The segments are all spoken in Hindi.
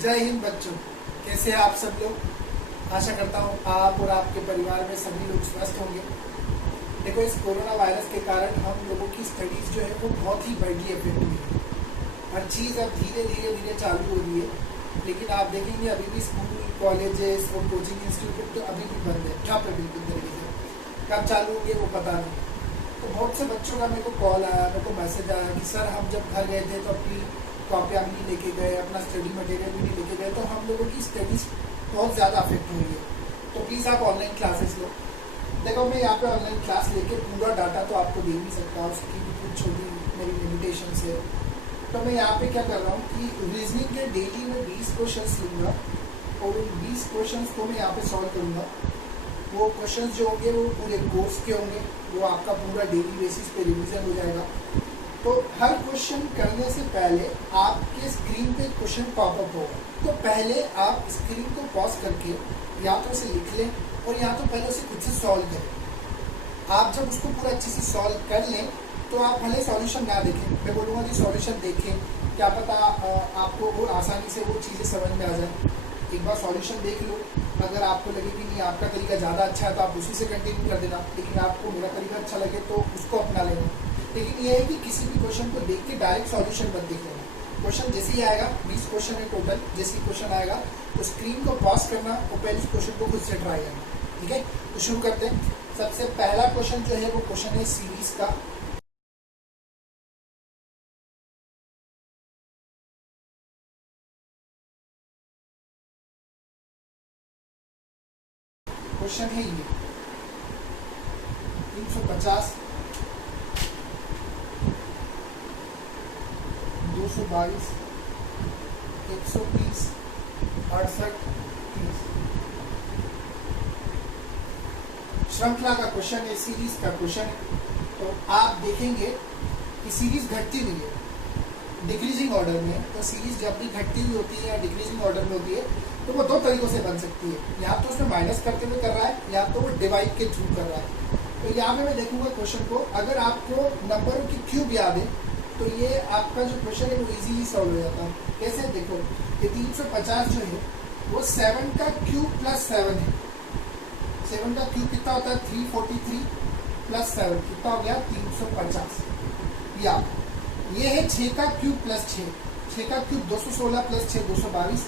जय हिंद बच्चों, कैसे हैं आप सब लोग। आशा करता हूँ आप और आपके परिवार में सभी लोग स्वस्थ होंगे। देखो, इस कोरोना वायरस के कारण हम लोगों की स्टडीज जो है वो बहुत ही बढ़ी इफेक्ट हुई है। हर चीज़ अब धीरे धीरे धीरे चालू हो रही है, लेकिन आप देखेंगे अभी भी स्कूल, कॉलेजेस और कोचिंग इंस्टीट्यूट तो अभी भी बंद है, ठप है बिल्कुल तरीके से। कब चालू होंगे वो पता नहीं। तो बहुत से बच्चों का मेरे को कॉल आया, मेरे को मैसेज आया कि सर हम जब घर गए थे तो अपनी कॉपियाँ भी नहीं लेके गए, अपना स्टडी मटेरियल भी नहीं लेके गए, तो हम लोगों की स्टडीज बहुत ज़्यादा अफेक्ट हुई है। तो प्लीज़ आप ऑनलाइन क्लासेस लो। देखो, मैं यहाँ पे ऑनलाइन क्लास लेके पूरा डाटा तो आपको दे नहीं सकता, उसकी भी कुछ छोटी मेरी लिमिटेशन है। तो मैं यहाँ पे क्या कर रहा हूँ कि रीजनिंग के डेली में 20 क्वेश्चन लूँगा और उन 20 क्वेश्चन को मैं यहाँ पे सॉल्व करूँगा। वो क्वेश्चंस जो होंगे वो पूरे कोर्स के होंगे, वो आपका पूरा डेली बेसिस पे रिवीजन हो जाएगा। तो हर क्वेश्चन करने से पहले आपके स्क्रीन पे क्वेश्चन पॉपअप होगा, तो पहले आप स्क्रीन को पॉज करके या तो उसे लिख लें और या तो पहले उसे खुद से सॉल्व करें। आप जब उसको पूरा अच्छे से सॉल्व कर लें तो आप भले सॉल्यूशन ना देखें, मैं बोलूँगा कि सॉल्यूशन देखें, क्या पता आपको वो आसानी से वो चीज़ें समझ में आ जाए। एक बार सॉल्यूशन देख लो, अगर आपको लगे कि नहीं आपका तरीका ज़्यादा अच्छा है तो आप उसी से कंटिन्यू कर देना, लेकिन आपको मेरा तरीका अच्छा लगे तो उसको अपना लेना। लेकिन ये है कि किसी भी क्वेश्चन को देख के डायरेक्ट सॉल्यूशन मत देख लेना। क्वेश्चन जैसे ही आएगा, 20 क्वेश्चन है टोटल, जैसे ही क्वेश्चन आएगा तो स्क्रीन को पॉज करना और पहले उस क्वेश्चन को खुद से ट्राई करना। ठीक है, तो शुरू करते हैं। सबसे पहला क्वेश्चन जो है वो क्वेश्चन है सीरीज का। क्वेश्चन है ये 350, 222, 130, 68, 30। श्रृंखला का क्वेश्चन है, सीरीज का क्वेश्चन है। तो आप देखेंगे कि सीरीज घटती हुई है डिक्रीजिंग ऑर्डर में। तो सीरीज जब भी घटती हुई होती है या डिक्रीजिंग ऑर्डर में होती है तो वो दो तरीकों से बन सकती है, या तो उसमें माइनस करते हुए कर रहा है या तो वो डिवाइड के थ्रू कर रहा है। तो यहाँ पे मैं देखूंगा क्वेश्चन को, अगर आपको नंबरों की क्यूब याद है तो ये आपका जो क्वेश्चन है वो इजीली सॉल्व हो जाता है। कैसे, देखो ये 350 जो है वो 7 का क्यूब प्लस 7 है। 7 का क्यूब कितना होता है, 343 प्लस 7 कितना हो गया, 350। या ये है 6 का क्यूब प्लस 6, 6 का क्यूब 216 प्लस 6 222।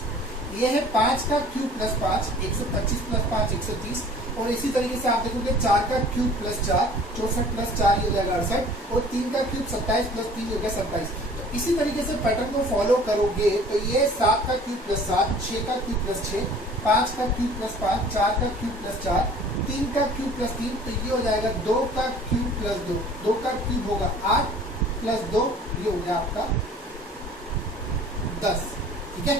ये है 5 का क्यूब प्लस 5 125 प्लस 5 130। और इसी तरीके से आप देखोगे 4 का क्यूब प्लस 4 64 प्लस 4 ये हो जाएगा 68। और 3 का क्यूब 27 प्लस 3 हो गया 27। तो इसी तरीके से पैटर्न को फॉलो करोगे तो ये 7 का क्यूब प्लस 7, 6 का क्यूब प्लस 6, 5 का क्यूब प्लस 5, 4 का क्यूब प्लस 4, 3 का क्यूब प्लस 3, तो ये हो जाएगा 2 का क्यूब प्लस 2, 2 का क्यूब होगा 8 प्लस 2, ये हो गया आपका 10। ठीक है,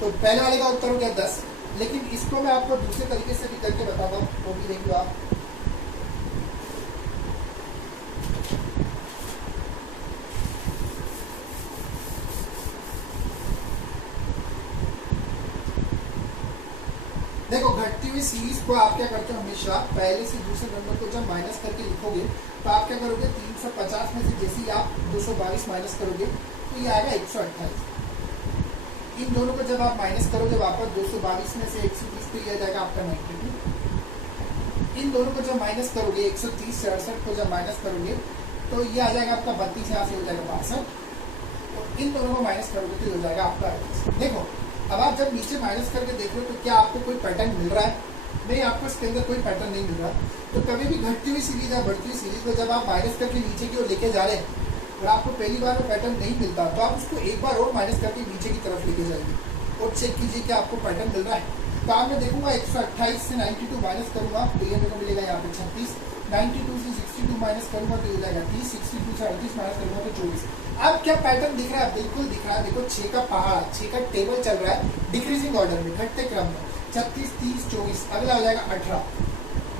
तो पहले वाले का उत्तर हो गया 10। लेकिन इसको मैं आपको दूसरे तरीके से भी करके बताता हूँ, वो भी देखिए आप। देखो, घटती हुई सीरीज को आप क्या करते हो, हमेशा पहले से दूसरे नंबर को जब माइनस करके लिखोगे तो आप क्या करोगे, 350 में से जैसे ही आप 222 माइनस करोगे तो ये आएगा 128। इन दोनों को जब आप माइनस करोगे वापस 222 में से 130 तो ये आ जाएगा आपका 92। इन दोनों को जब माइनस करोगे 130 से 68 को जब माइनस करोगे तो ये आ जाएगा आपका 32, यहाँ से हो जाएगा 62। और इन दोनों को माइनस करोगे तो ये हो जाएगा आपका 38। देखो, अब आप जब नीचे माइनस करके देख रहे हो तो क्या आपको कोई पैटर्न मिल रहा है? नहीं, आपको इसके अंदर कोई पैटर्न नहीं मिल रहा। तो कभी भी घटती हुई सीरीज या बढ़ती हुई सीरीज को जब आप माइनस करके नीचे की ओर लेके जा रहे हैं और आपको पहली बार में पैटर्न नहीं मिलता तो आप उसको एक बार और माइनस करके नीचे की तरफ लेके जाइए और चेक कीजिए कि आपको पैटर्न मिल रहा है। तो आप मैं देखूंगा 128 से 92 माइनस करूंगा तो ये मेरे को मिलेगा यहाँ पे 36। 92 से 62 माइनस करूंगा तो ये हो जाएगा 30। 62 से 38 माइनस करूंगा तो 24। अब क्या पैटर्न दिख रहा है? बिल्कुल दिख रहा है। देखो, 6 का पहाड़, 6 का टेबल चल रहा है डिक्रीजिंग ऑर्डर में, घटते क्रम में। 36, 30, 24, अगला हो जाएगा 18।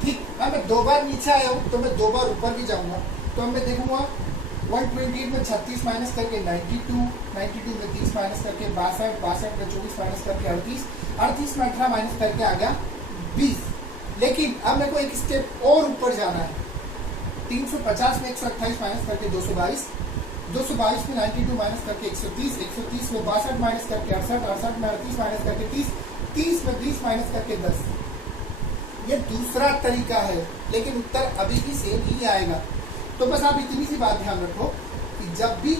ठीक, अब मैं 2 बार नीचे आया हूँ तो मैं 2 बार ऊपर भी जाऊंगा। तो अब मैं देखूंगा 128 में 36 माइनस करके 92, 92 में 30 माइनस करके 62, 62 में 24 माइनस करके 38, 38 में 18 माइनस करके आ गया 20। लेकिन अब मेरे को एक स्टेप और ऊपर जाना है। 350 में 128 माइनस करके 222, 222 में 92 माइनस करके 130, 130 में 62 माइनस करके 68, 68 में 38 माइनस करके 30, 30 में 20 माइनस करके 10। ये दूसरा तरीका है, लेकिन उत्तर अभी भी सेम ही आएगा। तो बस आप इतनी सी बात ध्यान रखो कि जब भी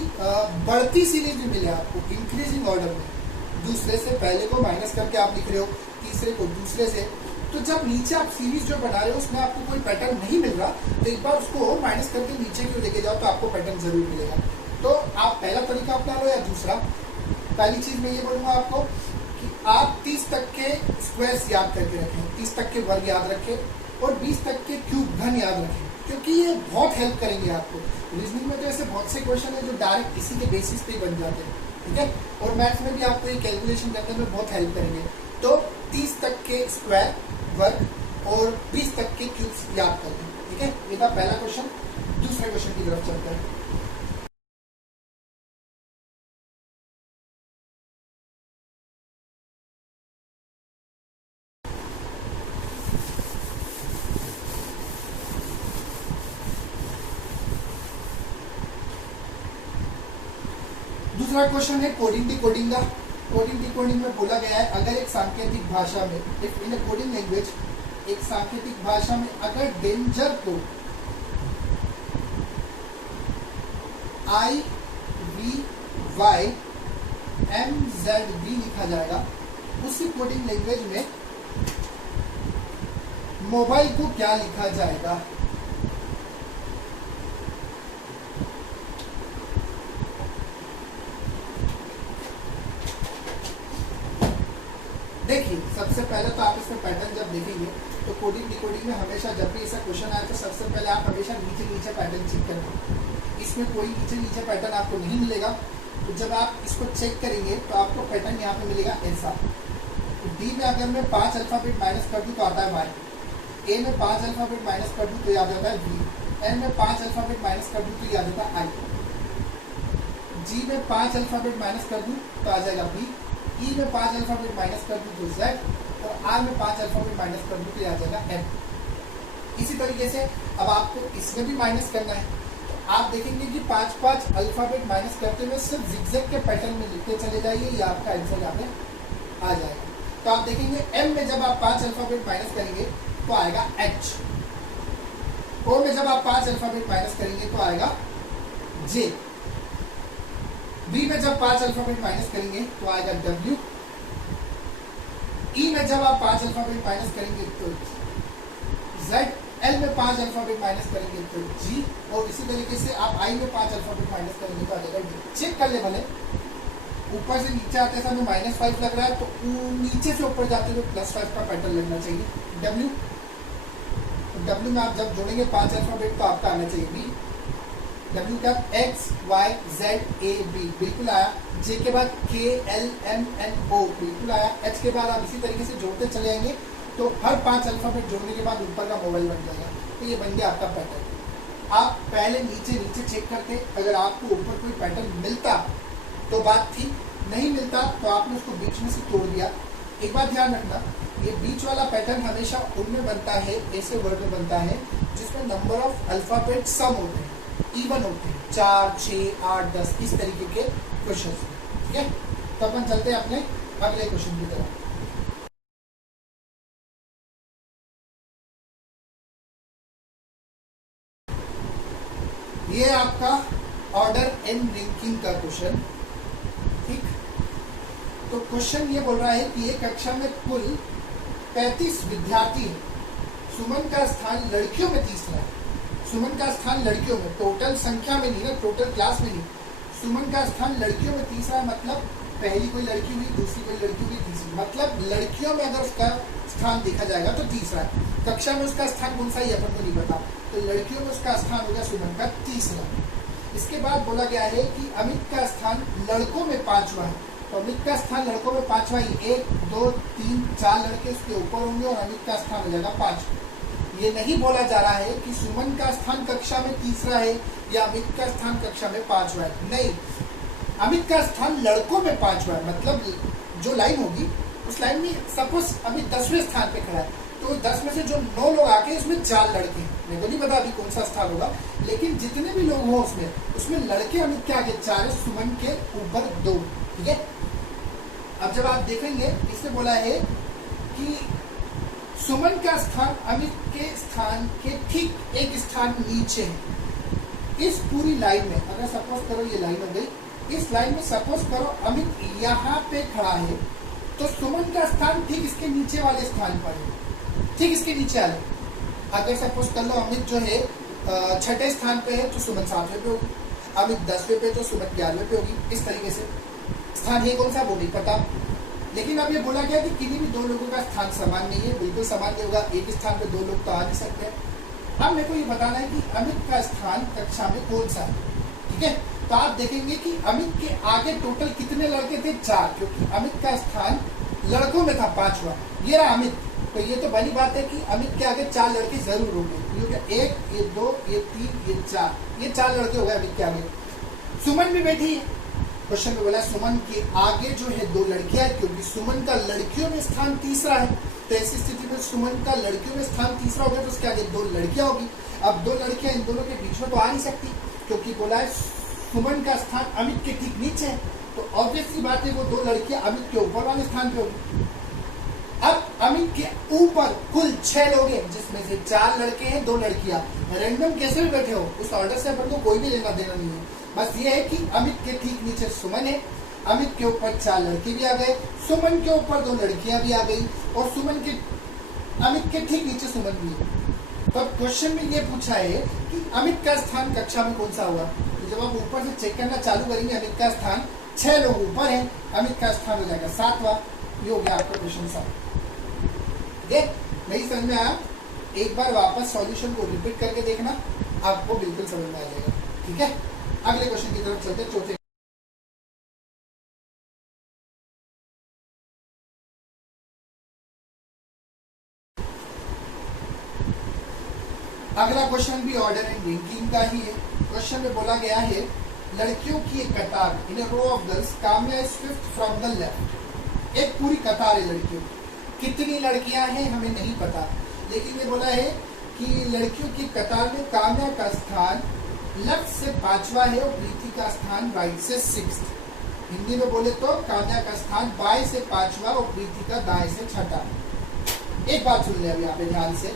बढ़ती सीरीज में मिले आपको इंक्रीजिंग ऑर्डर में, दूसरे से पहले को माइनस करके आप लिख रहे हो, तीसरे को दूसरे से, तो जब नीचे आप सीरीज जो बना रहे हो उसमें आपको कोई पैटर्न नहीं मिल रहा, तो एक बार उसको माइनस करके नीचे क्यों लेके जाओ, तो आपको पैटर्न जरूर मिलेगा। तो आप पहला तरीका अपना लो या दूसरा। पहली चीज मैं ये बोलूंगा आपको कि आप 30 तक के स्क्वायर्स याद करके रखें, 30 तक के वर्ग याद रखें और 20 तक के क्यूब घन याद रखें, क्योंकि ये बहुत हेल्प करेंगे आपको। रीजनिंग में तो ऐसे बहुत से क्वेश्चन है जो डायरेक्ट इसी के बेसिस पे बन जाते हैं, ठीक है। और मैथ्स में भी आपको ये कैलकुलेशन करने में बहुत हेल्प करेंगे। तो 30 तक के स्क्वायर, वर्ग और 20 तक के क्यूब्स याद कर लें, ठीक है। ये था पहला क्वेश्चन। दूसरे क्वेश्चन की तरफ चलते हैं। दूसरा क्वेश्चन है कोडिंग डिकोडिंग का। कोडिंग डिकोडिंग में बोला गया है अगर एक सांकेतिक भाषा में, if in a coding language, एक सांकेतिक भाषा में अगर डेंजर को IVYMZV लिखा जाएगा, उसी कोडिंग लैंग्वेज में मोबाइल को क्या लिखा जाएगा? देखिए, सबसे पहले तो आप इसमें पैटर्न जब देखेंगे तो कोडिंग डिकोडिंग में हमेशा जब भी ऐसा क्वेश्चन आए तो सबसे पहले आप हमेशा नीचे नीचे पैटर्न चेक करना। इसमें कोई नीचे नीचे पैटर्न आपको नहीं मिलेगा। तो जब आप इसको चेक करेंगे तो आपको पैटर्न यहाँ पे मिलेगा ऐसा। तो डी में अगर मैं 5 अल्फाबेट माइनस कर दूँ तो आता है वाई, ए में 5 अल्फाबेट माइनस कर दूँ तो याद आता है वी, एन में 5 अल्फाबेट माइनस कर दूँ तो याद आता है आई, जी में 5 अल्फाबेट माइनस कर दूँ तो आ जाएगा बी, ई में 5 अल्फाबेट माइनस कर दूँ तो जेड, और आर में 5 अल्फाबेट माइनस कर दूँ तो आ जाएगा एम। इसी तरीके से अब आपको इसमें भी माइनस करना है। तो आप देखेंगे कि 5-5 अल्फाबेट माइनस करते हुए सिर्फ जिगजैग के पैटर्न में लिखते चले जाइए, ये आपका आंसर यहाँ पे आ जाएगा। तो आप देखेंगे एम में जब आप 5 अल्फाबेट माइनस करेंगे तो आएगा एच, ओ में जब आप 5 अल्फाबेट माइनस करेंगे तो आएगा जे, बी में जब 5 अल्फाबेट माइनस करेंगे तो आएगा डब्ल्यू, ई में जब आप 5 अल्फाबेट माइनस करेंगे तो जेड, एल में 5 अल्फाबेट माइनस करेंगे तो जी, और इसी तरीके से आप आई में 5 अल्फाबेट माइनस करेंगे तो आ जाएगा डी। चेक कर ले भले, ऊपर से नीचे आते समय -5 लग रहा है तो नीचे से ऊपर जाते हुए +5 का पैटर्न लगना चाहिए। डब्ल्यू, डब्ल्यू में आप जब जोड़ेंगे 5 अल्फाबेट तो आपका आना चाहिए बी, डब्ल्यू का X Y Z A B बिल्कुल आया, जे के बाद के एल एम एन ओ बिल्कुल आया, एच के बाद आप इसी तरीके से जोड़ते चले जाएंगे तो हर 5 अल्फाबेट जोड़ने के बाद ऊपर का मोबाइल बन जाएगा। तो ये बन गया आपका पैटर्न। आप पहले नीचे नीचे चेक करते, अगर आपको ऊपर कोई पैटर्न मिलता तो बात थी, नहीं मिलता तो आपने उसको बीच में से तोड़ दिया। एक बात ध्यान रखना, ये बीच वाला पैटर्न हमेशा उनमें बनता है, ऐसे वर्ड में बनता है जिसमें नंबर ऑफ अल्फाबेट सम होते हैं, इवन होते हैं, 4, 6, 8, 10 इस तरीके के क्वेश्चन। ठीक है, तो अपन चलते हैं अपने अगले क्वेश्चन की तरफ। ये आपका ऑर्डर एंड रैंकिंग का क्वेश्चन। ठीक, तो क्वेश्चन ये बोल रहा है कि एक कक्षा में कुल 35 विद्यार्थी हैं, सुमन का स्थान लड़कियों में तीसरा है। सुमन का स्थान लड़कियों में, टोटल संख्या में नहीं ना, टोटल क्लास में नहीं, सुमन का स्थान लड़कियों में तीसरा, मतलब पहली कोई लड़की हुई, दूसरी कोई लड़की हुई, तीसरी, मतलब लड़कियों में अगर उसका स्थान देखा जाएगा तो तीसरा है। कक्षा में उसका स्थान कौन सा ही अपन को नहीं पता, तो लड़कियों में उसका स्थान होगा सुमन का तीसरा। इसके बाद बोला गया है कि अमित का स्थान लड़कों में 5वां है, तो अमित का स्थान लड़कों में 5वां ही, 1, 2, 3, 4 लड़के उसके ऊपर होंगे और अमित का स्थान हो जाएगा 5। ये नहीं बोला जा रहा है कि सुमन का स्थान कक्षा में तीसरा है या अमित का स्थान कक्षा में 5वां है, नहीं, अमित का स्थान लड़कों में 5वां है। मतलब जो लाइन होगी उस लाइन में सपोज अमित 10वें स्थान पे खड़ा है तो तो 10 में से जो 9 लोग आके उसमें 4 लड़के हैं, मेरे को नहीं पता अभी कौन सा स्थान होगा, लेकिन जितने भी लोग हों उसमें लड़के अमित के आगे 4 है, सुमन के ऊपर 2। ठीक है, अब जब आप देखेंगे इसने बोला है कि सुमन का स्थान अमित के स्थान के ठीक एक स्थान नीचे है। इस पूरी लाइन में अगर सपोज करो ये लाइन हो गई, इस लाइन में सपोज करो अमित यहाँ पे खड़ा है, तो सुमन का स्थान ठीक इसके नीचे वाले स्थान पर है, ठीक इसके नीचे वाले। अगर सपोज कर लो अमित जो है 6ठे स्थान पे है तो सुमन 7वें पे होगी, अमित 10वें पे तो सुमन 11वें पे होगी। इस तरीके से स्थान है कौन सा वो नहीं पता, लेकिन अब ये बोला गया कि किसी भी 2 लोगों का स्थान समान नहीं है, बिल्कुल समान नहीं होगा, एक स्थान पे 2 लोग तो आ नहीं सकते। अब मेरे को ये बताना है कि अमित का स्थान कक्षा में कौन सा है। ठीक है, तो आप देखेंगे कि अमित के आगे टोटल कितने लड़के थे, 4, क्योंकि अमित का स्थान लड़कों में था 5वां। ये रहा अमित, तो ये तो बड़ी बात है कि अमित के आगे 4 लड़के जरूर होंगे। 1, ये 2, ये 3, ये 4, ये 4 लड़के हो गए अमित के आगे। सुमन भी बैठी है, क्वेश्चन में बोला सुमन के आगे जो है 2 लड़कियां, क्योंकि सुमन का लड़कियों में स्थान तीसरा है, तो ऐसी स्थिति में सुमन का लड़कियों में स्थान तीसरा हो गया, तो उसके आगे 2 लड़कियां होगी। अब 2 लड़कियां इन दोनों के बीच में तो आ नहीं सकती, क्योंकि बोला है सुमन का स्थान अमित के ठीक नीचे है, तो ऑब्वियस सी बात है वो 2 लड़कियां अमित के ऊपर वाले स्थान पे होगी। अब अमित के ऊपर कुल 6 लोग हैं, जिसमें से 4 लड़के हैं, 2 लड़कियां। रैंडम कैसे भी बैठे हो, उस ऑर्डर से अपन को कोई भी लेना देना नहीं है, बस ये है कि अमित के ठीक नीचे सुमन है, अमित के ऊपर 4 लड़के भी आ गए, सुमन के ऊपर 2 लड़कियां भी आ गई, और सुमन के अमित के ठीक नीचे सुमन भी है। तो अब क्वेश्चन में ये पूछा है कि अमित का स्थान कक्षा में कौन सा हुआ। तो जब आप ऊपर से चेक करना चालू करेंगे, अमित का स्थान 6 लोग ऊपर है, अमित का स्थान हो जाएगा 7वां। ये हो गया आपका क्वेश्चन 7। ये नहीं समझ में आया, एक बार वापस सॉल्यूशन को रिपीट करके देखना, आपको बिल्कुल समझ में आ जाएगा। ठीक है, अगले क्वेश्चन की तरफ चलते, चौथे। अगला क्वेश्चन भी ऑर्डर एंड रैंकिंग का ही है। क्वेश्चन में बोला गया है लड़कियों की एक कतार, in row of girls, Kamya is fifth from the left. एक पूरी कतार है लड़कियों की, कितनी लड़कियां हैं हमें नहीं पता, लेकिन ये बोला है कि लड़कियों की कतार में काम्या का स्थान लेफ्ट से 5वां है और प्रीति का स्थान राइट से 6th। हिंदी में बोले तो काम्या का स्थान बाएं से 5वां और प्रीति का दाएं से 6ठा। एक बात सुन ले अभी यहाँ पे ध्यान से,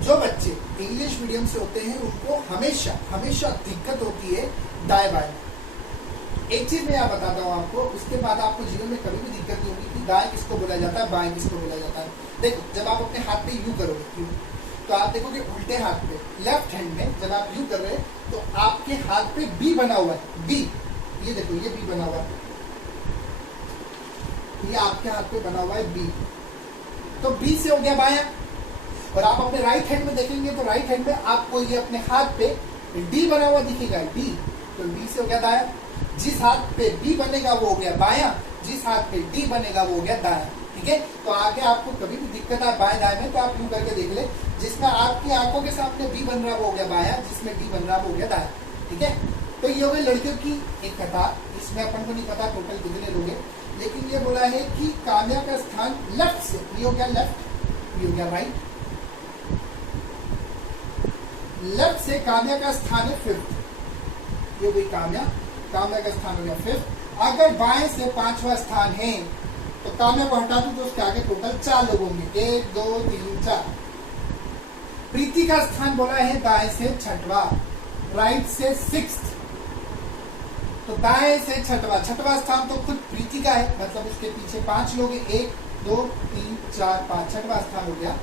जो बच्चे इंग्लिश मीडियम से होते हैं उनको हमेशा हमेशा दिक्कत होती है दाएं बाएं। एक चीज मैं यहाँ बताता हूँ आपको, उसके बाद आपको जीवन में कभी भी दिक्कत नहीं होगी कि दाएं किसको बोला जाता है, बाएं किसको बोला जाता है। देखो, जब आप अपने हाथ पे यू करोगे तो आप देखोगे उल्टे हाथ पे, लेफ्ट हैंड में जब आप यू कर रहे हैं तो आपके हाथ पे बी बना हुआ है, बी, ये देखो ये बी बना हुआ है, ये आपके हाथ पे बना हुआ है बी, तो बी से हो गया बायां। और आप अपने राइट हैंड में देखेंगे तो राइट हैंड में आपको ये अपने हाथ पे डी बना हुआ दिखेगा, डी, तो डी से हो गया दायां। जिस हाथ पे बी बनेगा वो हो गया बायां, जिस हाथ पे डी बनेगा वो हो गया दायां। ठीक है, तो आगे आपको कभी भी दिक्कत आए बाएं दाएं में तो आप यूं करके देख ले, जिसमें आपकी आंखों के सामने बी बन रहा वो हो गया बायां, जिसमें डी बन रहा वो हो गया दायां। ठीक है, तो ये हो गई लड़कियों की एक कतार, इसमें अपन को नहीं पता टोटल कितने लोग हैं, लेकिन ये बोला है कि काम्या का स्थान लेफ्ट से, ये हो गया लेफ्ट, ये हो गया राइट, लेफ्ट से काम्या का स्थान है 5th, ये हुई काम्या, काम्या का स्थान हो गया 5th। अगर बाएं से 5वां स्थान है तो काम्या को हटा दूं तो उसके आगे टोटल 4 लोग होंगे, 1 2 3 4। प्रीति का स्थान बोला है दाएं से 6वां, राइट से 6th, तो दाएं से 6वां स्थान तो खुद प्रीति का है, मतलब उसके पीछे 5 लोग हैं, 1 2 3 4 5, 6वां स्थान हो गया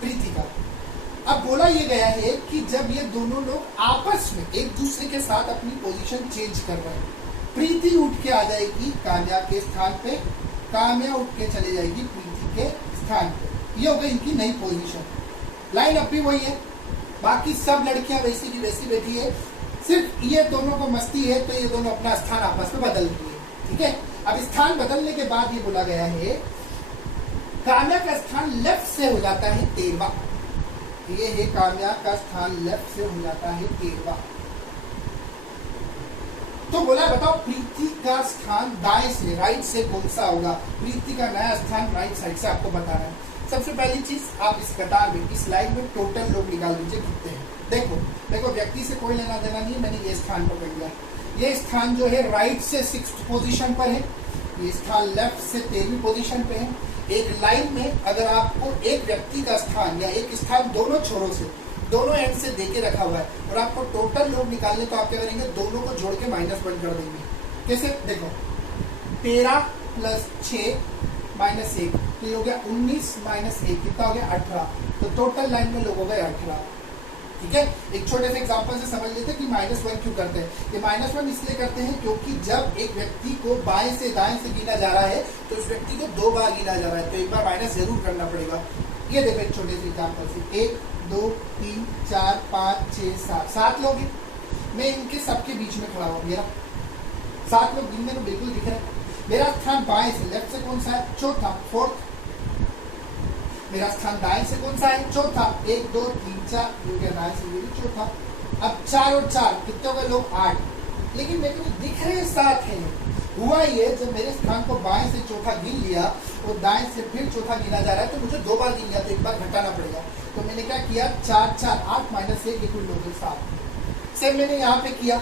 प्रीति का। अब बोला ये गया है कि जब ये दोनों लोग आपस में एक दूसरे के साथ अपनी पोजीशन चेंज कर रहे हैं, प्रीति उठ के आ जाएगी काम्या के स्थान पे, काम्या उठ के चले जाएगी प्रीति के स्थान पे, ये हो गई इनकी नई पोजीशन। लाइन अप भी वही है, बाकी सब लड़कियां वैसी की वैसी बैठी है, सिर्फ ये दोनों को मस्ती है तो ये दोनों अपना स्थान आपस में बदल रही है। ठीक है, अब स्थान बदलने के बाद ये बोला गया है काम्या का स्थान लेफ्ट से हो जाता है 13वां, ये है काम्या का स्थान लेफ्ट से हो जाता है 13वां। तो बोला बताओ प्रीति का स्थान दाएं से राइट से कौन सा होगा, प्रीति का नया स्थान राइट साइड से आपको बताना है। सबसे पहली चीज, आप इस कतार में, इस लाइन में टोटल लोग निकाल दीजिए कितने हैं। देखो व्यक्ति से कोई लेना देना नहीं, मैंने ये स्थान पकड़ लिया। ये स्थान जो है राइट से 6th पोजीशन पर है, ये स्थान लेफ्ट से 13वीं पोजीशन पे है। एक लाइन में अगर आपको एक व्यक्ति का स्थान या एक स्थान दोनों छोरों से, दोनों एंड से देके रखा हुआ है और आपको टोटल लोग निकालने, तो आप क्या करेंगे, दोनों को जोड़ के -1 कर देंगे। कैसे? देखो 13 + 6 - 1, तो ये हो गया 19 - 1, कितना हो गया 18। तो टोटल लाइन में लोग हो गए 18। ठीक है, एक छोटे से एग्जांपल से समझ लेते हैं कि -1 क्यों करते हैं। ये -1 इसलिए करते हैं क्योंकि जब एक व्यक्ति को बाएं से दाएं से गिना जा रहा है तो उस व्यक्ति को 2 बार गिना जा रहा है, तो एक बार माइनस जरूर करना पड़ेगा। ये देखो एक छोटे से एग्जांपल से, 1 2 3 4 5 6 7, 7 लोग हैं। मैं इनके सबके बीच में खड़ा हुआ, मेरा 7 लोग गिनने को बिल्कुल दिख रहे हैं। मेरा स्थान बाएं से, लेफ्ट से कौन सा है? चौथा, 4th। मेरा स्थान दाएं से कौन सा है? चौथा। 1 2 3 4, हो गया दाएं से, ये भी चौथा। अब 4 और 4 कितने हो गए लोग? 8। लेकिन मेरे को दिख रहे 7 है। हुआ ये, जब मेरे स्थान को बाएं से चौथा गिन लिया और दाएं से फिर चौथा गिना जा रहा है, तो मुझे 2 बार गिन लिया, तो एक बार घटाना पड़ेगा। तो मैंने क्या किया, 4 4 8 - 1, ये कुल लोग 7। सेम मैंने यहाँ पे किया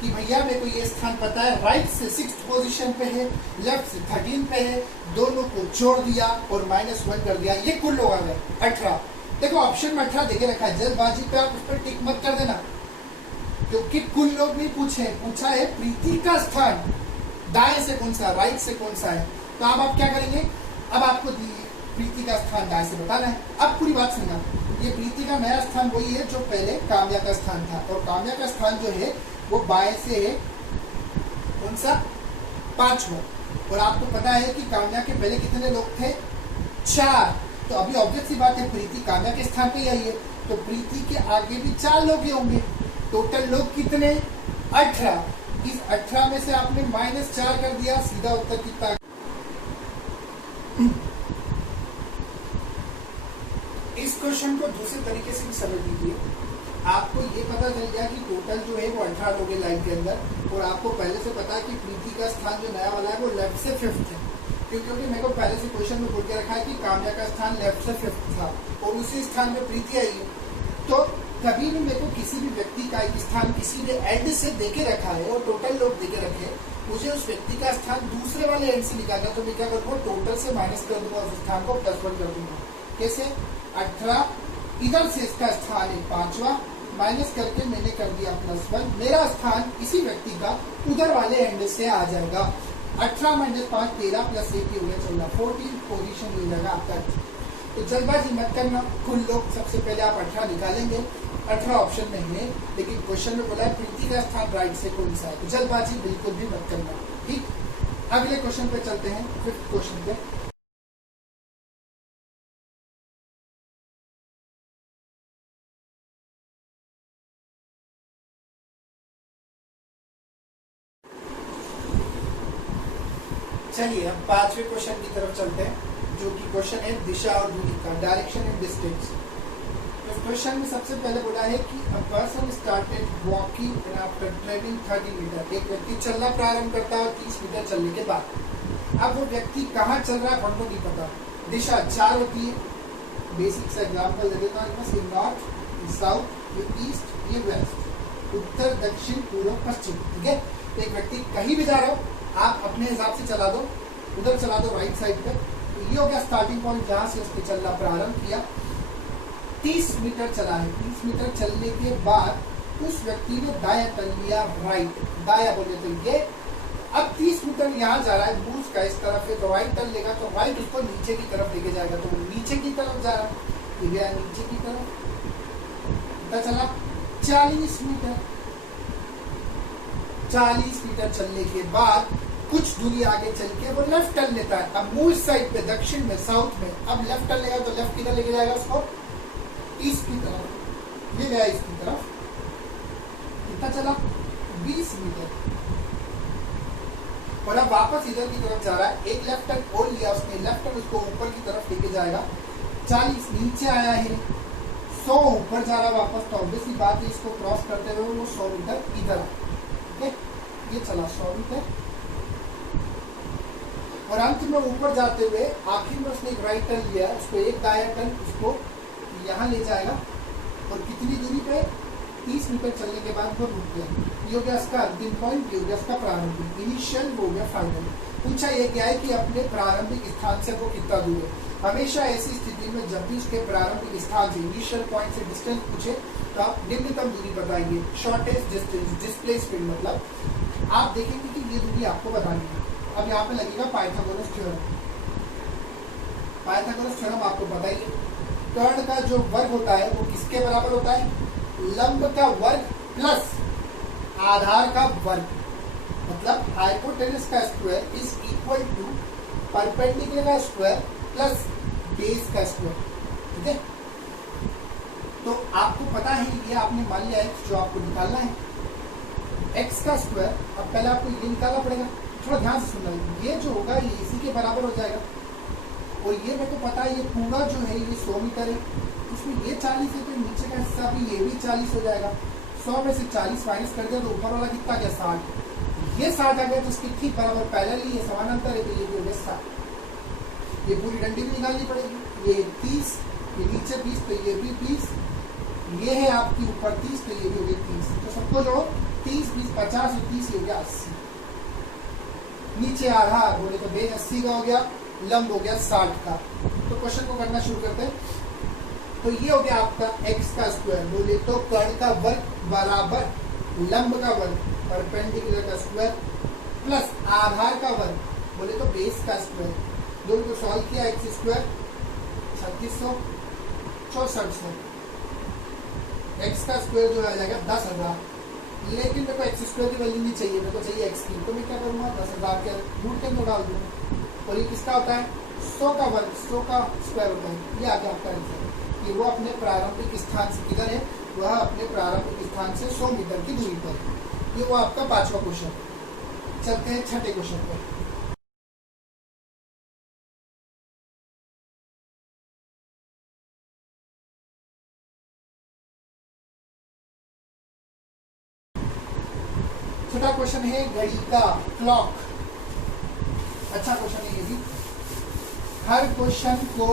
कि भैया मेरे को ये स्थान पता है, राइट से 6th पोजीशन पे है, लेफ्ट से 13 पे है, दोनों को जोड़ दिया और -1 कर दिया, ये कुल लोग आ गए 18। देखो ऑप्शन में 18 देके रखा है, जल्दबाजी पे आप उस पर टिक मत कर देना, क्योंकि कुल लोग नहीं पूछे, पूछा है प्रीति का स्थान दाएं से कौन सा, राइट से कौन सा है। तो अब आप क्या करेंगे, अब आपको प्रीति का स्थान दाएं से बताना है। अब पूरी बात सुनना, ये प्रीति का नया स्थान वही है जो पहले काम्या का स्थान था, और काम्या का स्थान जो है वो बाएं से है कौन सा, 5वां। और आपको पता है कि काम्या के पहले कितने लोग थे? 4। तो अभी ऑब्वियस सी बात है, प्रीति काम्या के स्थान पे आई है, तो प्रीति के आगे भी 4 लोग ही होंगे। टोटल लोग कितने? 18। इस 18 में से आपने -4 कर दिया, सीधा उत्तर कितना? इस क्वेश्चन को दूसरे तरीके से भी समझ लीजिए। आपको ये पता चल गया कि टोटल जो है वो 18 लोग हैं लाइन के अंदर, और आपको पहले से पता है कि प्रीति का स्थान जो नया वाला है वो लेफ्ट से 5th है, क्योंकि मेरे को पहले से क्वेश्चन में बोल के रखा है कि काम्या का स्थान लेफ्ट से 5th था और उसी स्थान में प्रीति आई है। तो कभी भी मेरे को किसी भी व्यक्ति का एक स्थान किसी ने एंड से देके रखा है और टोटल लोग देके रखे, मुझे उस व्यक्ति का स्थान दूसरे वाले एंड से निकालना, तो मैं क्या करूँगा, टोटल से माइनस कर दूंगा, उस स्थान को +1 कर दूंगा। कैसे? 18, इधर से इसका स्थान है 5वां, माइनस करके मैंने कर दिया +1, मेरा स्थान इसी व्यक्ति का उधर वाले एंड से आ जाएगा। 18 - 5 13 + 1 हो गया 14, 14 पोजीशन मिल जाएगा आपका। तो जल्दबाजी मत करना, कुल लोग सबसे पहले आप 18 निकालेंगे, 18 ऑप्शन में है, लेकिन क्वेश्चन में बोला है प्रीति का स्थान राइट से कौन सा है, तो जल्दबाजी बिल्कुल भी मत करना। ठीक, अगले क्वेश्चन पे चलते हैं, 5th क्वेश्चन पे। चलिए अब 5वें क्वेश्चन की तरफ चलते हैं, जो कि क्वेश्चन है दिशा और दूरी का, डायरेक्शन एंड डिस्टेंस। तो क्वेश्चन में सबसे पहले बोला है कि a person started walking and after travelling 30 metre, एक व्यक्ति चलना प्रारंभ करता है 30 मीटर चलने के बाद। अब वो व्यक्ति कहाँ चल रहा है हमको नहीं पता। दिशा 4 होती है, बेसिक सा एग्जाम्पल दे देता हूँ, ये नॉर्थ, ये साउथ, ये ईस्ट, ये वेस्ट, उत्तर दक्षिण पूर्व पश्चिम। ठीक है, तो एक व्यक्ति कहीं भी जा रहा हो, आप अपने हिसाब से चला दो, उधर चला दो राइट साइड पे। तो ये हो गया स्टार्टिंग पॉइंट जहां से उसने चलना प्रारंभ किया। 30 मीटर चला है, 30 मीटर चलने के बाद उस व्यक्ति ने दाया टर्न लिया, राइट, दाया बोले तो ये। अब 30 मीटर यहाँ जा रहा है, मूव का इस तरफ है, तो राइट टर्न लेगा, तो राइट उसको नीचे की तरफ लेके जाएगा, तो वो नीचे की तरफ जा रहा है, ये गया नीचे की तरफ। कितना चला? 40 मीटर। 40 मीटर चलने के बाद कुछ दूरी आगे चल के वो लेफ्ट टर्न लेता है। अब मूव साइड पे, दक्षिण में, साउथ में, अब लेफ्ट टर्न लेगा, तो लेफ्ट किधर लेके जाएगा उसको? ईस्ट की तरफ, ये गया ईस्ट की तरफ। कितना चला? 20 मीटर। और अब वापस इधर की तरफ जा रहा है, एक लेफ्ट टर्न और लिया उसने, लेफ्ट टर्न उसको ऊपर की तरफ लेके जाएगा। 40 नीचे आया है, 100 ऊपर जा रहा है वापस, तो ऑब्वियसली बात है इसको क्रॉस करते हुए वो 100 मीटर इधर। ये चला 100 मीटर। और अंत में ऊपर जाते हुए आखिर में उसने एक राइट टर्न लिया, उसको एक दाया टर्न उसको यहाँ ले जाएगा और कितनी दूरी पे 30 मीटर चलने के बाद वो रुक गया। ये हो गया इसका अंतिम पॉइंट, ये हो गया इसका प्रारंभिक, इनिशियल, वो हो गया फाइनल। पूछा ये गया है कि अपने प्रारंभिक स्थान से वो कितना दूर है। हमेशा ऐसी स्थिति में जब भी उसके प्रारंभिक स्थान से इनिशियल पॉइंट से डिस्टेंस पूछे तो आप निम्नतम दूरी बताएंगे, शॉर्टेस्ट डिस्टेंस, डिस्प्लेसमेंट मतलब आप देखेंगे कि ये दूरी आपको बतानी है। अब यहाँ पे लगेगा पाइथागोरस थ्योरम। पाइथागोरस थ्योरम आपको बताइए, कर्ण का जो वर्ग होता है वो किसके बराबर होता है? लंब का वर्ग प्लस आधार का वर्ग, मतलब हाइपोटेनस का square is equal to perpendicular का स्क्वायर प्लस बेस का स्क्वायर। ठीक है, तो आपको पता है ये आपने मान लिया x जो आपको निकालना है, x का स्क्वायर। अब पहले आपको ये निकालना पड़ेगा, थोड़ा ध्यान से सुनना, ये जो होगा ये इसी के बराबर हो जाएगा और ये मेरे को पता है ये पूरा जो है ये 100 मीटर है, उसमें ये 40 है तो नीचे का हिस्सा भी ये भी 40 हो जाएगा। 100 में से 40 माइनस कर दिया तो ऊपर वाला कितना गया 60, ये 60 आ गया तो इसके ठीक बराबर पैरेलल ये समानांतर है तो ये भी हो गया 60। ये पूरी डंडी भी निकालनी पड़ेगी, ये 30, ये नीचे 20 तो ये भी 20, ये है आपकी ऊपर 30 तो ये भी हो गया 30, तो सबको जोड़ो 30 20 50 और 30 हो गया 80। नीचे आधार बोले तो बेस 80 का हो गया, लंब हो गया 60 का। तो क्वेश्चन को करना शुरू करते हैं। तो ये हो गया आपका x का स्क्वायर, बोले तो कर्ण का वर्ग बराबर लंब का वर्ग परपेंडिकुलर का स्क्वायर प्लस आधार का वर्ग बोले तो बेस का स्क्वायर। दोनों को सॉल्व किया, x स्क्वायर 3600 6400, x का स्क्वायर जो आ जाएगा 10,000। लेकिन मेरे को एक्स स्क्वायर की वैल्यू नहीं चाहिए, मेरे को चाहिए एक्स की, तो मैं क्या करूँगा 10,000 के रूट के अंदर डाल दूँगा। और ये किसका होता है? 100 का वर्ग, 100 का स्क्वायर होता है। ये आ गया आपका आंसर कि वो अपने प्रारंभिक स्थान से किधर है, वह अपने प्रारंभिक स्थान से 100 मीटर की दूरी पर है। ये वो आपका 5वां क्वेश्चन। चलते हैं 6ठे क्वेश्चन पर। छठा क्वेश्चन है घड़ी का, क्लॉक। अच्छा क्वेश्चन है ये भी। हर क्वेश्चन को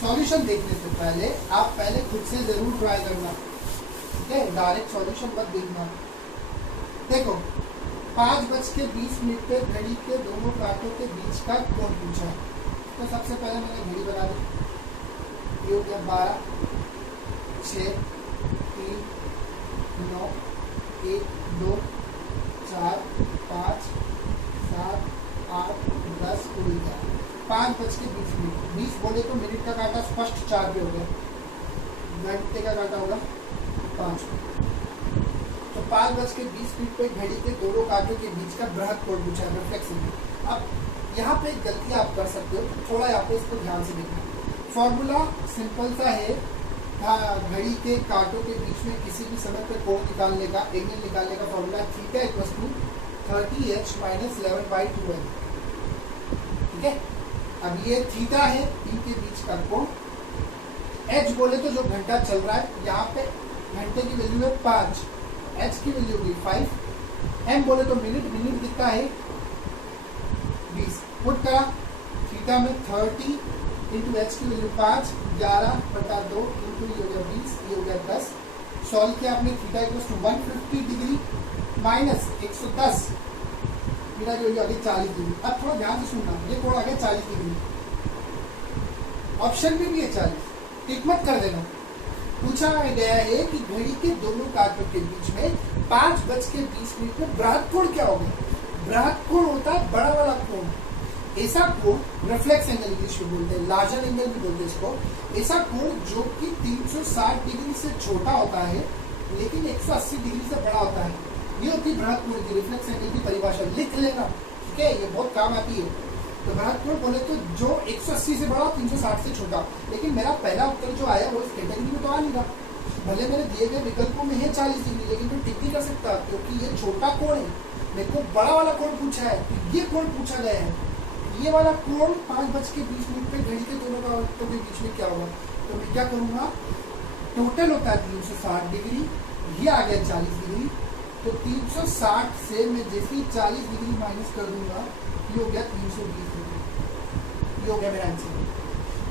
सॉल्यूशन देखने से पहले आप पहले खुद से जरूर ट्राई करना, ठीक है? डायरेक्ट सॉल्यूशन मत देखना। देखो 5:20 पे घड़ी के दोनों कांटों के बीच का कोण पूछा है, तो सबसे पहले मैंने घड़ी बना दी। ये हो गया 12 6 3 9 1 2 4 5 7 8 10 11 5:20। 20 बोले तो मिनट का कांटा स्पष्ट 4 पे हो गया, घंटे का कांटा होगा 5 पे। तो 5:20 पे घड़ी के दोनों कांटों के बीच का बृहद कोण पूछा है, रिफ्लेक्शन। अब यहाँ पे एक गलती आप कर सकते हो, थोड़ा यहाँ पे इसको ध्यान से देखना। फॉर्मूला सिंपल सा है, घड़ी के कांटों के बीच में किसी भी समय पे कोण निकालने का, एंगल निकालने का formula theta equals to 30h - 11/2l। ठीक है, अब ये थीटा है, इनके बीच का कोण। h बोले तो जो घंटा चल रहा है, यहाँ पे घंटे की वैल्यू है 5, h की वैल्यू होगी 5। m बोले तो मिनट, मिनट कितना है 20। पुट करा थीटा में 30 इंटू एच की वैल्यू 5, 11/2 इंटू ये हो गया 20, ये हो गया 10। सॉल्व किया आपने, theta equals to 150 degree minus 110, मेरा जो आ गया 40 डिग्री। अब थोड़ा ध्यान से सुनना, ये कोण आ गया 40 डिग्री, ऑप्शन में भी है 40, टिक मत कर देना। पूछा गया है कि घड़ी के दोनों कांटों के बीच में 5:20 में बृहद कोण क्या होगा? बृहद कोण होता है बड़ा वाला कोण, ऐसा कोण रिफ्लेक्स एंगल इंग्लिश में बोलते हैं, लार्जर एंगल भी बोलते हैं इसको। ऐसा कोण जो कि 360 डिग्री से छोटा होता है लेकिन 180 डिग्री से बड़ा होता है, ये होती है बृहद कोण की रिफ्लेक्स एंगल की परिभाषा। लिख लेना, ठीक है, ये बहुत काम आती है। तो बृहद कोण बोले तो जो 180 से बड़ा, 360 से छोटा। लेकिन मेरा पहला उत्तर जो आया वो इस कैटेगरी में तो आ नहीं रहा। भले मेरे दिए गए विकल्पों में है 40 डिग्री, लेकिन मैं टिक नहीं कर सकता क्योंकि ये छोटा कोण है। मेरे को बड़ा वाला कोण पूछा है, ये कोण पूछा गया है। ये वाला कोण 5:20 पे घड़ी के दोनों कांटों के बीच में क्या होगा? तो मैं क्या करूँगा, टोटल होता है 360 डिग्री, ये आ गया 40 डिग्री, तो 360 से मैं जैसे ही 40 डिग्री माइनस कर दूंगा, ये हो गया 320 डिग्री। ये हो गया मेरा आंसर।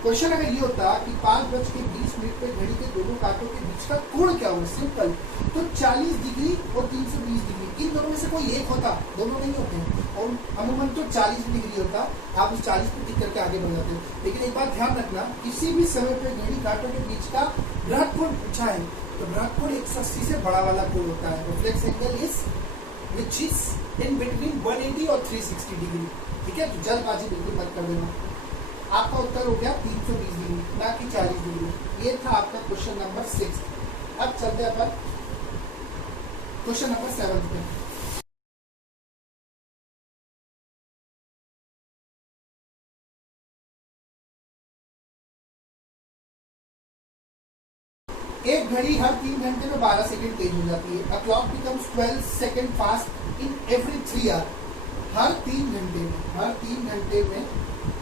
क्वेश्चन अगर ये होता कि 5:20 पे घड़ी के दोनों कांटों के बीच का कोण क्या होगा, सिंपल, तो 40 डिग्री और 320 डिग्री, इन दोनों में से कोई एक होता, दोनों नहीं होते हैं, और अमूमन तो 40 डिग्री होता, आप उस 40 पे टिक करके आगे बढ़ जाते हो। लेकिन एक बात ध्यान रखना, किसी भी समय पे घड़ी कांटों के बीच का बृहद कोण पूछा है तो बृहद कोण 180 से बड़ा वाला कोण होता है। Reflex angle is which is in between 180 और 360 डिग्री। ठीक है, तो जल्दबाजी बिल्कुल मत कर देना। आपका उत्तर हो गया 320 डिग्री, ना कि 40 डिग्री। ये था आपका क्वेश्चन नंबर 6। अब चलते हैं अपन क्वेश्चन नंबर 7 पे। एक घड़ी हर 3 घंटे में 12 सेकंड तेज हो जाती है। A clock becomes 12 second fast in every 3 hour. हर 3 घंटे में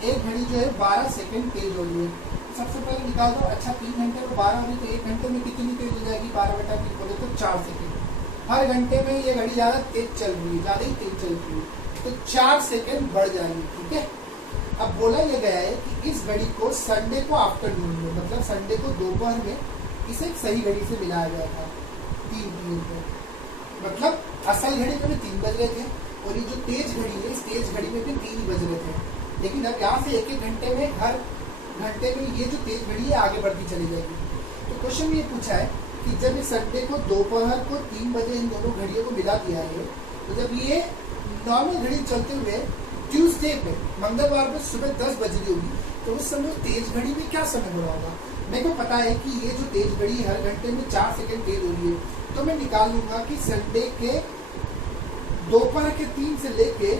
एक घड़ी जो है 12 सेकंड तेज हो रही है। सबसे पहले निकाल दो। अच्छा, 3 घंटे में 12 हो रही तो 1 घंटे में कितनी तेज हो जाएगी? 12/3 बोले तो 4 सेकंड। हर घंटे में ये घड़ी ज्यादा तेज चल रही है, ज्यादा ही तेज चल रही है, तो 4 सेकंड बढ़ जाएगी। ठीक है, अब बोला यह गया है कि इस घड़ी को संडे को आफ्टरनून में, मतलब संडे को दोपहर में इसे सही घड़ी से मिलाया गया था 3 PM पे। मतलब असल घड़ी में भी 3 बज रहे थे, और ये जो तेज घड़ी है, इस तेज घड़ी में भी 3 ही बज रहे थे। लेकिन अब यहाँ से 1-1 घंटे में, हर घंटे में ये जो तेज घड़ी है आगे बढ़ती चली जाएगी। तो क्वेश्चन में ये पूछा है कि जब इस संडे को दोपहर को 3 बजे इन दोनों घड़ियों को मिला दिया है, तो जब ये नॉर्मल घड़ी चलते हुए ट्यूसडे पे, मंगलवार पे सुबह 10 बज रही होगी, तो उस समय तेज घड़ी में क्या समय हो रहा होगा? मेरे को पता है कि ये जो तेज घड़ी हर घंटे में 4 सेकंड तेज हो रही है, तो मैं निकाल लूंगा कि संडे के दोपहर के 3 से लेके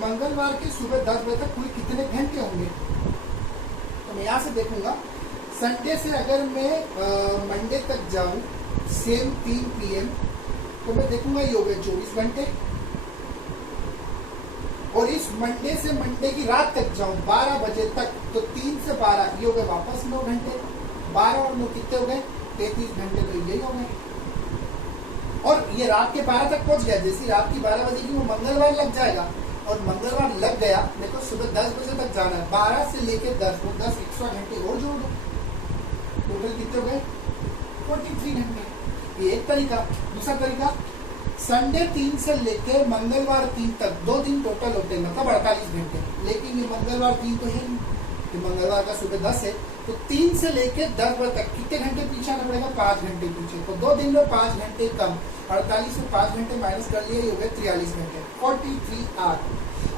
मंगलवार के सुबह 10 बजे तक कुल कितने घंटे होंगे। तो मैं यहाँ से देखूंगा, संडे से अगर मैं मंडे तक जाऊं सेम 3 PM, तो मैं देखूंगा ये हो गए 24 घंटे। और इस मंडे से मंडे की रात तक जाऊं 12 बजे तक, तो 3 से 12 ये हो गए वापस 9 घंटे। 12 और 9 कितने हो गए? 33 घंटे, तो यही हो गए। और ये रात के 12 तक पहुंच गया, जैसे रात की 12 बजे की वो मंगलवार लग जाएगा, और मंगलवार लग गया, मेरे को सुबह 10 बजे तक जाना है। 12 से लेके 10, वो 10 एक्स्ट्रा घंटे और जोड़ दो, टोटल कितने हो गए? 43 घंटे। ये एक तरीका। दूसरा तरीका, संडे 3 से लेके मंगलवार 3 तक 2 दिन टोटल होते हैं, मतलब 48 घंटे। लेकिन ये मंगलवार 3 तो है नहीं, तो मंगलवार का सुबह 10 है, तो 3 से लेके 10 बजे तक कितने घंटे पीछे आना पड़ेगा? 5 घंटे पीछे। तो 2 दिन में 5 घंटे कम, 48 में 5 घंटे माइनस कर लिए, ये हो गए 43 घंटे, 43 आवर।